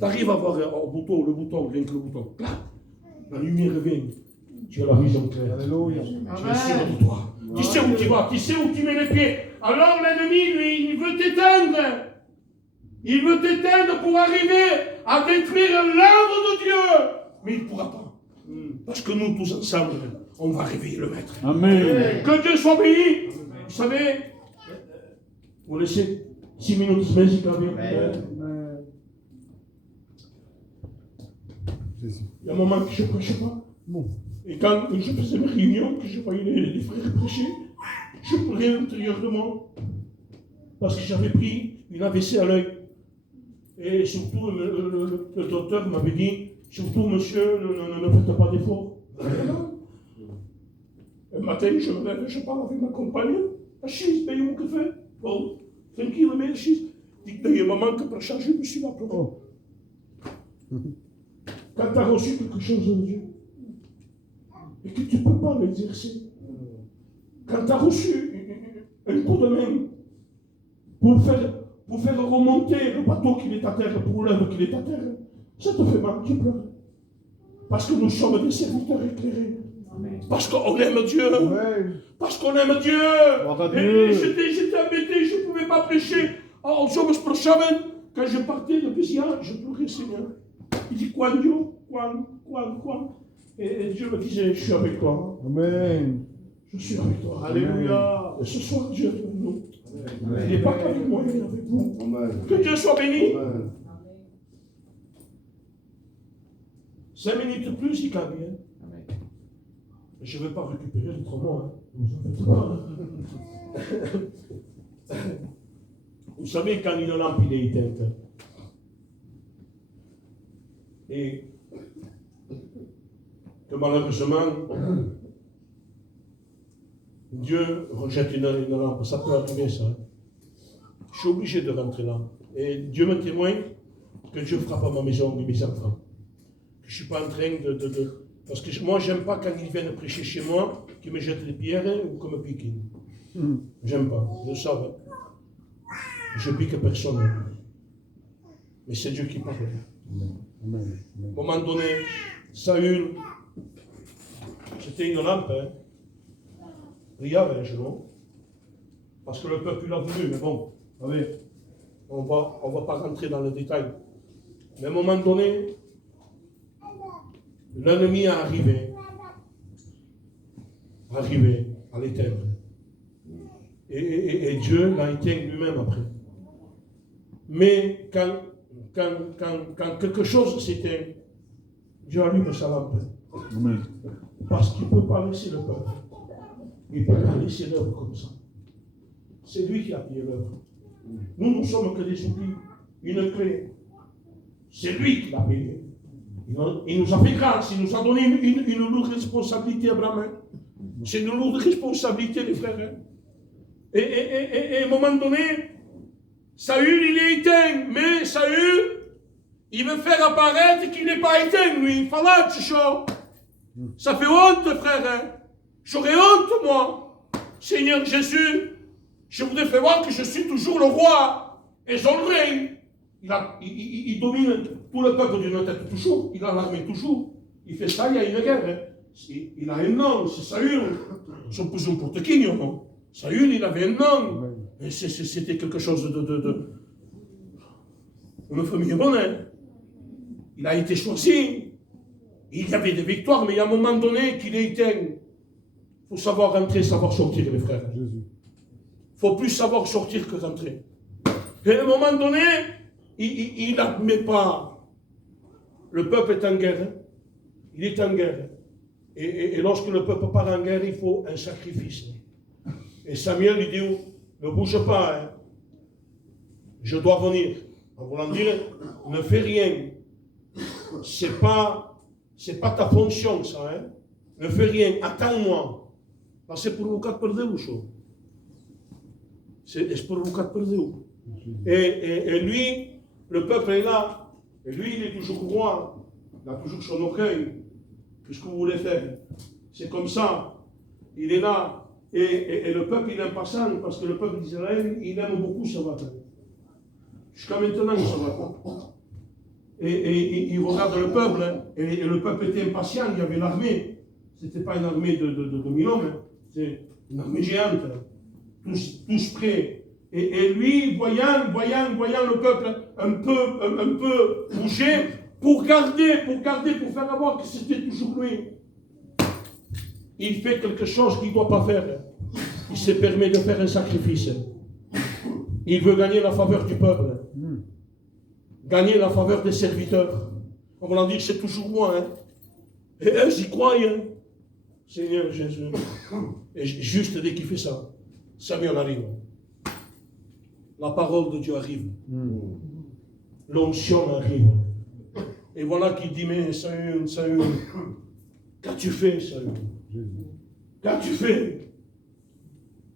arrives à voir le bouton, rien que le bouton, clac, la lumière vient. Tu as la vision claire. Alléluia. Tu es sûr de toi. Tu sais où tu vas, tu sais où tu mets les pieds. Alors l'ennemi, lui, il veut t'éteindre. Il veut t'éteindre pour arriver à détruire l'œuvre de Dieu. Mais il ne pourra pas. Parce que nous tous ensemble, on va réveiller le maître. Amen. Que Dieu soit béni. Vous savez, vous laissez 6 minutes de musique à bien. Il y a un moment que je ne prêchais pas. Et quand je faisais mes réunions, que je voyais les frères prêcher, je pleurais à l'intérieur de moi. Parce que j'avais pris une AVC à l'œil. Et surtout, le docteur m'avait dit, surtout monsieur, ne faites pas d'efforts. Un matin, je me lève, je parle avec ma compagne. Achille, paye mon café. Bon, tranquille, mais Achille. Dit qu'il y a un moment que pour changer, je me suis là pleuré. Quand tu as reçu quelque chose de Dieu, et que tu ne peux pas l'exercer, quand tu as reçu un coup de main pour faire remonter le bateau qui est à terre, pour l'œuvre qui est à terre, ça te fait mal, tu pleures. Parce que nous sommes des serviteurs éclairés. Parce qu'on aime Dieu. Parce qu'on aime Dieu. Et j'étais embêté, je ne pouvais pas prêcher. En sommes prochains, quand je partais de Béziers, je pleurais, Seigneur. Il dit, quoi Dieu? Quoi? Et Dieu me disait, je suis avec toi. Amen. Je suis avec toi. Alléluia. Et ce soir, Dieu est avec nous. Il n'est pas qu'avec moi, il est avec vous. Amen. Que Dieu soit béni. Amen. 5 minutes plus, il cabe bien. Je ne vais pas récupérer autrement. Vous savez, quand une lampe est éteinte, et que malheureusement, Dieu rejette une lampe. Ça peut arriver, ça. Hein. Je suis obligé de rentrer là. Et Dieu me témoigne que Dieu frappe à ma maison et mes enfants. Que je ne suis pas en train de... Parce que moi, j'aime pas quand ils viennent prêcher chez moi, qu'ils me jettent des pierres ou qu'on me pique. J'aime pas, je le savais. Je pique personne. Mais c'est Dieu qui parle. À un moment donné, Saül, c'était une lampe, hein. Il y avait un genou. Parce que le peuple l'a voulu, mais bon, vous savez, on va pas rentrer dans le détail. Mais à un moment donné, l'ennemi est arrivé à l'éteindre. Et Dieu l'a éteint lui-même après. Mais quand quelque chose s'éteint, Dieu allume sa lampe. Amen. Parce qu'il ne peut pas laisser le peuple. Il ne peut pas laisser l'œuvre comme ça. C'est lui qui a payé l'œuvre. Nous ne sommes que des outils, une clé. C'est lui qui l'a payé. Il nous a fait grâce, il nous a donné une lourde responsabilité, Abraham. C'est une lourde responsabilité, les frères. Et à un moment donné, Saül, il est éteint, mais Saül, il veut faire apparaître qu'il n'est pas éteint, lui. Fallait, chichot. Ça fait honte, frère. J'aurais honte, moi. Seigneur Jésus, je voudrais faire voir que je suis toujours le roi et son règne. Il domine tout le peuple d'une tête toujours. Il a l'armée toujours. Il fait ça, il y a une guerre. Il a un nom, c'est Saül. Ils sont plus n'importe qui, non? Saül, il avait un nom. Et c'était quelque chose de... Une famille bonne. Il a été choisi. Il y avait des victoires, mais il y a un moment donné qu'il est éteint. Il faut savoir rentrer, savoir sortir, les frères. Il ne faut plus savoir sortir que rentrer. Et à un moment donné, il n'admet pas. Le peuple est en guerre. Il est en guerre. Et lorsque le peuple part en guerre, il faut un sacrifice. Et Samuel lui dit, ne bouge pas, hein. Je dois venir. En voulant dire, ne fais rien. C'est pas ta fonction, ça. Hein. Ne fais rien, attends-moi. Parce que c'est pour vous quatre perdus, chaud. C'est pour vous quatre perdus. Et lui, le peuple est là. Et lui, il est toujours roi. Il a toujours son orgueil. Qu'est-ce que vous voulez faire? C'est comme ça. Il est là. Et le peuple, il est impatient parce que le peuple d'Israël, il aime beaucoup ce matin. Jusqu'à maintenant, ça va pas. Et il regarde le peuple, hein, et le peuple était impatient, il y avait l'armée. Ce n'était pas une armée de 1000 hommes, hein, c'est une armée géante, hein, tous prêts. Et lui, voyant le peuple un peu bouger, pour faire voir que c'était toujours lui. Il fait quelque chose qu'il ne doit pas faire. Il se permet de faire un sacrifice. Il veut gagner la faveur du peuple. Gagner la faveur des serviteurs. On va leur dire, c'est toujours moi. Hein. Et eux, j'y croient. Hein. Seigneur Jésus. Et juste dès qu'il fait ça, Samuel arrive. La parole de Dieu arrive. L'onction arrive. Et voilà qu'il dit, mais Saül, qu'as-tu fait, Saül? Qu'as-tu fait?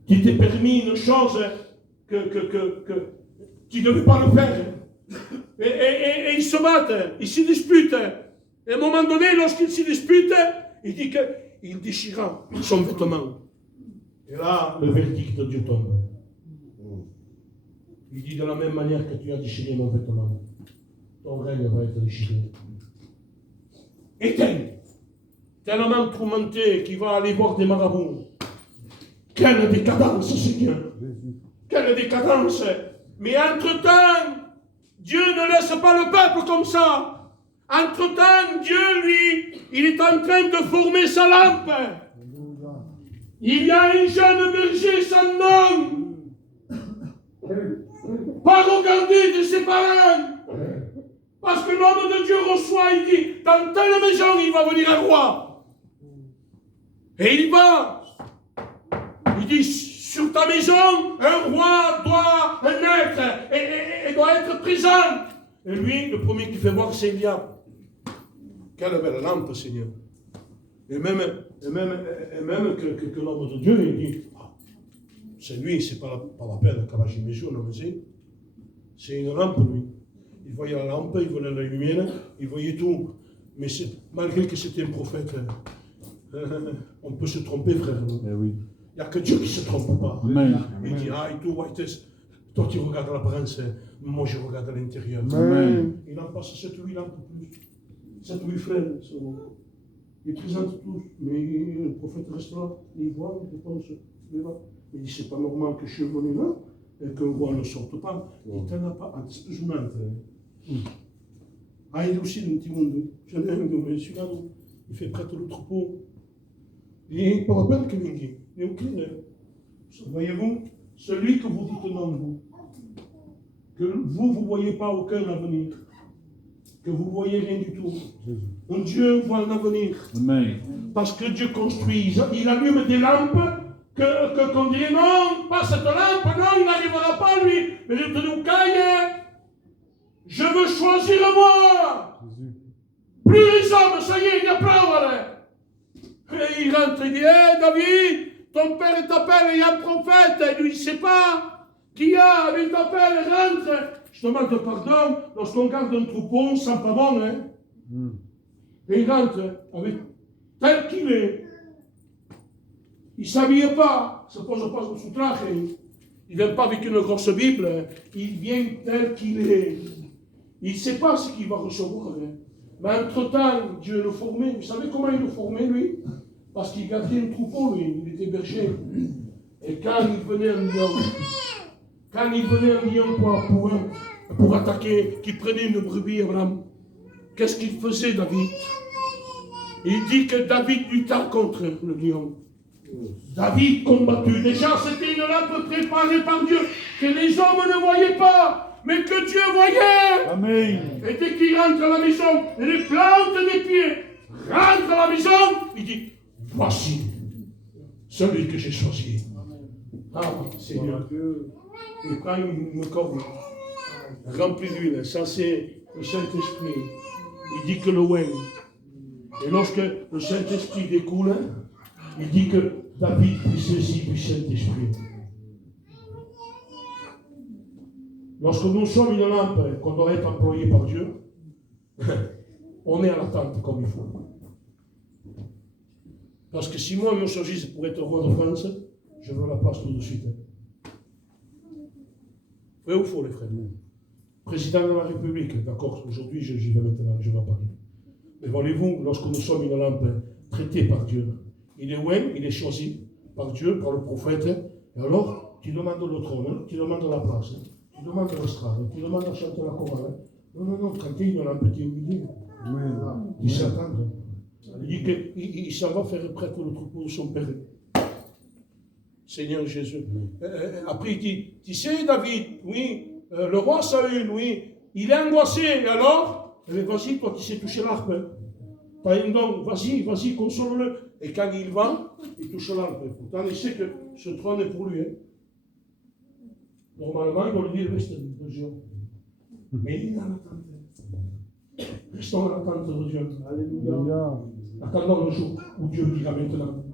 Tu t'es permis une chose que tu ne devais pas le faire. Et ils se battent, ils se disputent. Et à un moment donné, lorsqu'ils se disputent, il dit qu'il déchira son vêtement. Et là, le verdict de Dieu tombe. Il dit de la même manière que tu as déchiré mon vêtement, ton règne va être déchiré. Éteint, tellement tourmenté qu'il va aller voir des marabouts. Quelle décadence, Seigneur! Quelle décadence! Mais entre-temps, Dieu ne laisse pas le peuple comme ça. Entre-temps, Dieu, lui, il est en train de former sa lampe. Il y a un jeune berger sans nom. Pas regarder de ses parents. Parce que l'homme de Dieu reçoit, il dit, dans telle maison, il va venir un roi. Et il va. Il dit, sur ta maison, un roi doit naître et doit être présent. Et lui, le premier qui fait voir, c'est Eliab. Quelle belle lampe, Seigneur. Et même que l'homme de Dieu, il dit, ah c'est lui, c'est pas la peine qu'à la mesure, non, mais c'est une lampe, lui. Il voyait la lampe, il voyait la lumière, il voyait tout. Mais malgré que c'était un prophète, on peut se tromper, frère. Il n'y a que Dieu qui ne se trompe pas. Amen. Il dit, ah, et tout, toi tu regardes l'apparence, moi je regarde à l'intérieur. Il en passe 7-8 lampes plus. 7-8 frères. Il présente tous, mais le prophète reste là, il voit, il pense, il est là. Il dit, c'est pas normal que je suis venu là et que voix ne sorte pas. Il t'en a pas, excuse-moi. Ah, il est aussi un petit monde. J'en ai un, mais celui-là, il fait prêtre le troupeau. Il n'est pas la peine qu'il vienne. Il est aucun. Voyez-vous, celui que vous dites non, vous, que vous ne voyez pas aucun avenir, que vous ne voyez rien du tout. Mon Dieu voit l'avenir. Parce que Dieu construit, il allume des lampes qu'on dit non, pas cette lampe, non, il n'arrivera pas lui. Mais je te dis, caille, je veux choisir moi. Plus les hommes, ça y est, il y a peur. Et il rentre, il dit, hé David, ton père t'appelle, il y a un prophète. Et lui, il ne sait pas qui y a, il t'appelle, rentre. Je demande pardon, lorsqu'on garde un troupeau, on ne sent pas bon, hein. Et il rentre avec tel qu'il est. Il ne s'habille pas, il ne se pose pas sous traje. Il ne vient pas avec une grosse Bible, il vient tel qu'il est. Il ne sait pas ce qu'il va recevoir. Hein. Mais entre-temps, Dieu le formait. Vous savez comment il le formait, lui? Parce qu'il gardait un troupeau, lui. Il était berger. Et quand il venait un lion, pour attaquer, qui prenait une brebis, Abraham, qu'est-ce qu'il faisait, David? Il dit que David lutta contre le lion. David combattu. Déjà, c'était une lampe préparée par Dieu, que les hommes ne voyaient pas, mais que Dieu voyait. Amen. Et dès qu'il rentre à la maison, et les plantes des pieds, rentre à la maison, il dit, voici celui que j'ai choisi. Ah, Seigneur. Il prend une corne remplie d'huile, ça c'est le Saint-Esprit. Il dit que le win. Et lorsque le Saint-Esprit découle, il dit que David puis saisi du Saint-Esprit. Lorsque nous sommes une lampe qu'on doit être employée par Dieu, on est à l'attente comme il faut. Parce que si moi je me choisis pour être roi de France, je veux la place tout de suite. Vrai ou faux, les frères? Président de la République, d'accord, aujourd'hui j'y vais maintenant, je vais à Paris. Mais voyez-vous, lorsque nous sommes une lampe traitée par Dieu, il est loin, il est choisi par Dieu, par le prophète, et alors tu demandes le trône, tu demandes la place, tu demandes l'estrade, tu demandes à chanter la chorale. Non, quand il y a une lampe, tu es humilié. Il s'attend. Il dit qu'il s'en va faire prêtre le troupeau de son père. Seigneur Jésus. Après il dit, tu sais David, oui, le roi Saül, oui, il est angoissé, et alors, vas-y, toi qui sais toucher l'arpe, t'as un don, vas-y, console-le. Et quand il va, il touche l'arpe. Pourtant, il sait que ce trône est pour lui. Hein. Normalement, il doit lui dire, reste de Dieu. Mais il est en attente. Restons en attente de Dieu. Alléluia. Attendons le jour où Dieu dira maintenant.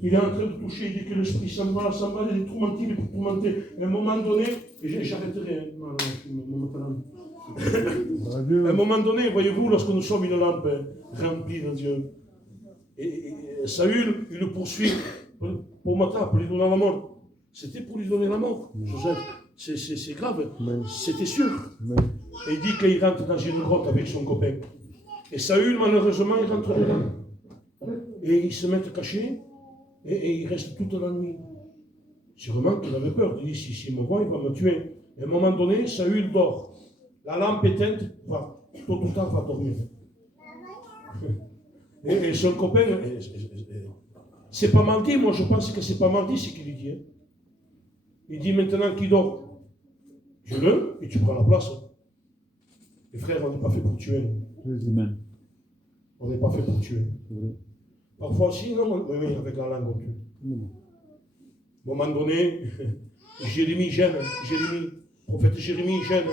Il est en train de toucher, il dit que l'esprit s'en va, il est tourmenté, il est tourmenté. À un moment donné, et j'arrêterai. À un moment donné, voyez-vous, lorsque nous sommes une lampe remplie de Dieu, et Saül, il le poursuit pour m'attraper, pour lui donner la mort. C'était pour lui donner la mort, Joseph. C'est grave, c'était sûr. Et il dit qu'il rentre dans une grotte avec son copain. Et Saül, malheureusement, il rentre dedans. Et ils se mettent cachés. Et il reste toute la nuit. Sûrement qu'il avait peur. Il dit, si me voit, il va me tuer. Et à un moment donné, Saül dort. La lampe éteinte, tôt ou tard, va dormir. Et son copain, c'est pas mal dit, moi je pense que c'est pas mal dit ce qu'il lui dit. Hein. Il dit maintenant qu'il dort, je le, et tu prends la place. Les frères, on n'est pas fait pour tuer. Amen. On n'est pas fait pour tuer. Parfois aussi, non, oui, avec la langue on tue. À un moment donné, Jérémie gêne, prophète Jérémie gêne.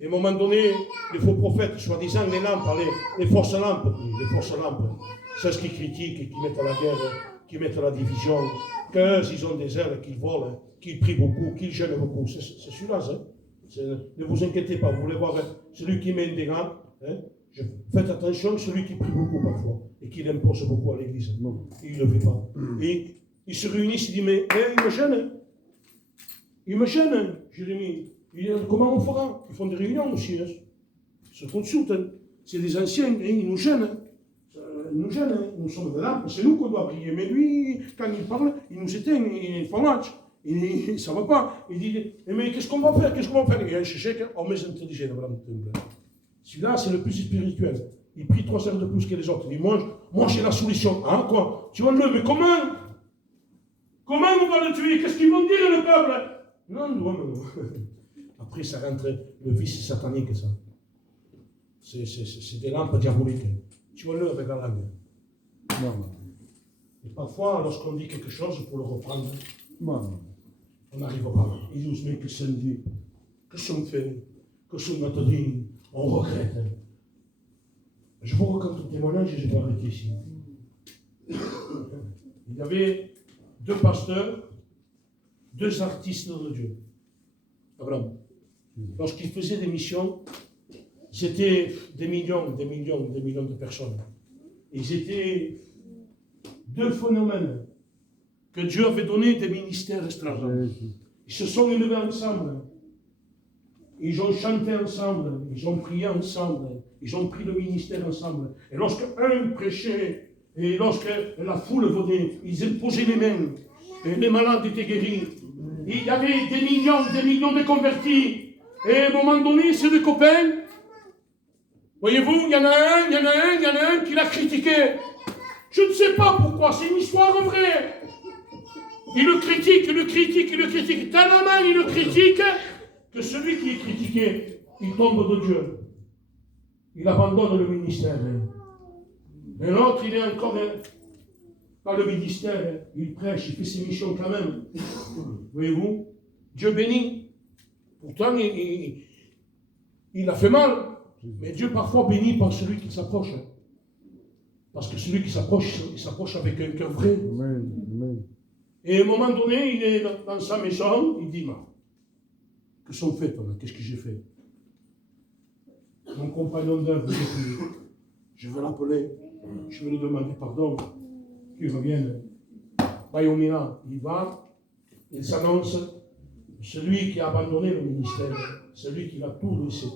Et à un moment donné, les faux prophètes, soi-disant les lampes, les fausses lampes, c'est ce qui critiquent, qui mettent à la guerre, qui mettent à la division, qu'ils ont des ailes, qu'ils volent, qui prie beaucoup, qui jeûne beaucoup. C'est celui-là, hein. Ne vous inquiétez pas, vous voulez voir celui qui met des gants. Hein. Faites attention, celui qui prie beaucoup parfois et qui l'impose beaucoup à l'église. Il ne le fait pas. Et ils se réunissent, il dit, mais il me gêne. Hein. Il me gêne, hein, Jérémie. Il dit, comment on fera? Ils font des réunions aussi. Hein. Ils se consultent. Hein. C'est des anciens, hein, ils nous gênent. Hein. Ils nous gênent. Hein. Nous sommes de lampes, c'est nous qu'on doit briller. Mais lui, quand il parle, il nous éteint, il fait match. Ça ne va pas. Il dit, mais qu'est-ce qu'on va faire? Qu'est-ce qu'on va faire? Il y a un chèque, on met intelligent dans le temple. Celui-là, c'est le plus spirituel. Il prie 3 heures de plus que les autres. Il dit, moi j'ai la solution. Ah, quoi? Tu vas le, mais comment? Comment on va le tuer? Qu'est-ce qu'ils vont dire, le peuple? Non. Après, ça rentre le vice satanique, ça. C'est des lampes diaboliques. Tu vas le avec la langue. Et parfois, lorsqu'on dit quelque chose pour le reprendre, on n'arrive pas. Ils disent, mais que ça me dit? Que ça me fait? Que ça me dit? On regrette. Je vous raconte un témoignage et je vais arrêter ici. Il y avait 2 pasteurs, 2 artistes de Dieu. Abraham. Lorsqu'ils faisaient des missions, c'était des millions de personnes. Ils étaient 2 phénomènes que Dieu avait donné des ministères extraordinaires. Ils se sont élevés ensemble. Ils ont chanté ensemble, ils ont prié ensemble, ils ont pris le ministère ensemble. Et lorsque un prêchait, et lorsque la foule venait, ils imposaient les mains, et les malades étaient guéris. Il y avait des millions de convertis. Et à un moment donné, ces 2 copains, voyez-vous, il y en a un qui l'a critiqué. Je ne sais pas pourquoi, c'est une histoire vraie. Il le critique, tellement il le critique, que celui qui est critiqué, il tombe de Dieu. Il abandonne le ministère. Et l'autre, il est encore dans le ministère. Il prêche, il fait ses missions quand même. Voyez-vous, Dieu bénit. Pourtant, il a fait mal. Mais Dieu parfois bénit par celui qui s'approche. Parce que celui qui s'approche, il s'approche avec un cœur vrai. Et à un moment donné, il est dans sa maison, il dit, que sont faits, qu'est-ce que j'ai fait? Mon compagnon d'œuvre, je vais l'appeler, je vais lui demander pardon, qu'il revienne. Bayomina, il va, il s'annonce, celui qui a abandonné le ministère, celui qui a tout laissé.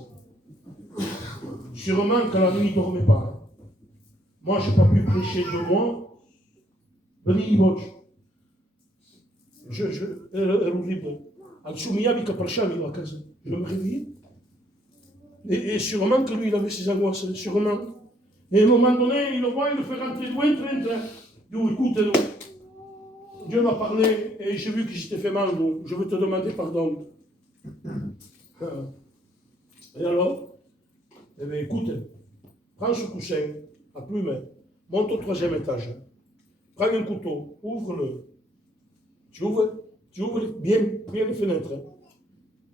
Sûrement que la nuit, il ne dormait pas. Moi, je n'ai pas pu prêcher 2 mois. Beni Iboch. Elle ouvre libre. Je me réveillais. Et sûrement que lui, il avait ses angoisses, sûrement. Et à un moment donné, il le voit, il le fait rentrer loin. D'où, écoute, Dieu m'a parlé et j'ai vu que j'étais fait mal, donc je veux te demander pardon. Et alors, eh bien, écoute, prends ce coussin à plume, monte au 3e étage, prends un couteau, ouvre-le. Tu ouvres bien les fenêtres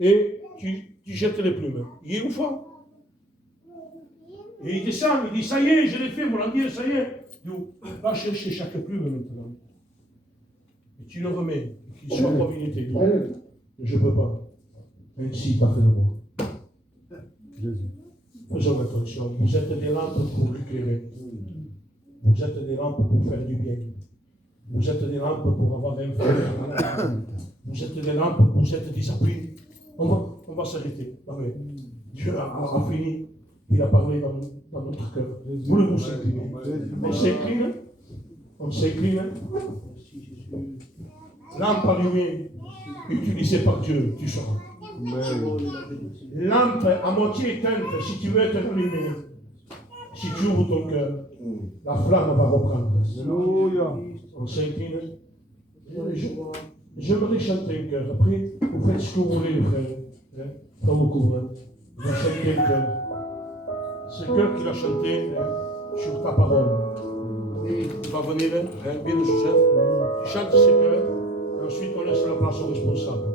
et tu jettes les plumes. Il est une fois. Et il descend, il dit, ça y est, je l'ai fait, mon Dieu, ça y est. Va chercher chaque plume maintenant. Et tu le remets, qu'il soit comme il était. Je ne peux pas. Ainsi, t'as fait de moi. Jésus. Faisons attention, vous êtes des lampes pour éclairer. Vous êtes des lampes pour faire du bien. Vous êtes des lampes pour avoir un frère. Vous êtes des lampes, vous êtes des appuis. On va s'arrêter. Dieu a fini. Il a parlé dans notre cœur. Voulez-vous s'incliner? On s'incline. Lampe allumée, utilisée par Dieu, tu seras. Lampe à moitié éteinte, si tu veux être allumé, si tu ouvres ton cœur, la flamme va reprendre. Alléluia. On s'incline. J'aimerais chanter un cœur. Après, vous faites ce que vous voulez, frère. Comme vous couvrez. Vous chantez un cœur. C'est le cœur qu'il a chanté sur ta parole. Tu vas venir, bien de Joseph. Tu chantes ce cœur. Et ensuite, on laisse la place au responsable.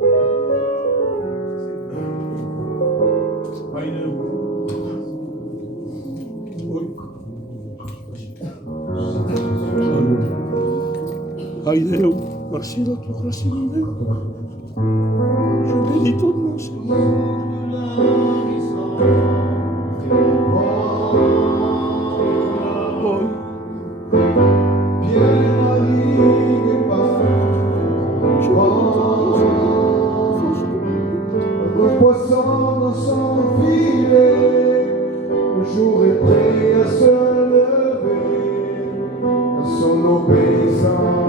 Alléluia. Oui. Alléluia. Merci, docteur. Merci, Je bénis ton nom, Seigneur. Oh. Reposant dans son filet, le jour est prêt à se lever, à son obéissance.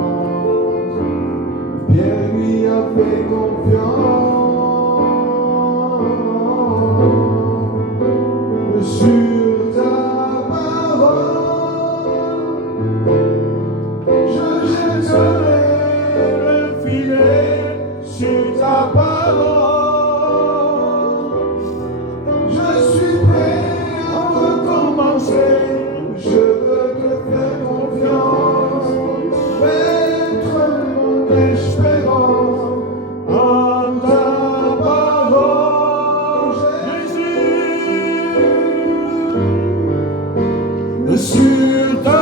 Pierre lui a fait confiance sur ta parole. Je jetterai le filet sur ta parole. Je veux te faire confiance, mettre mon espérance en ta parole, Jésus, sur ta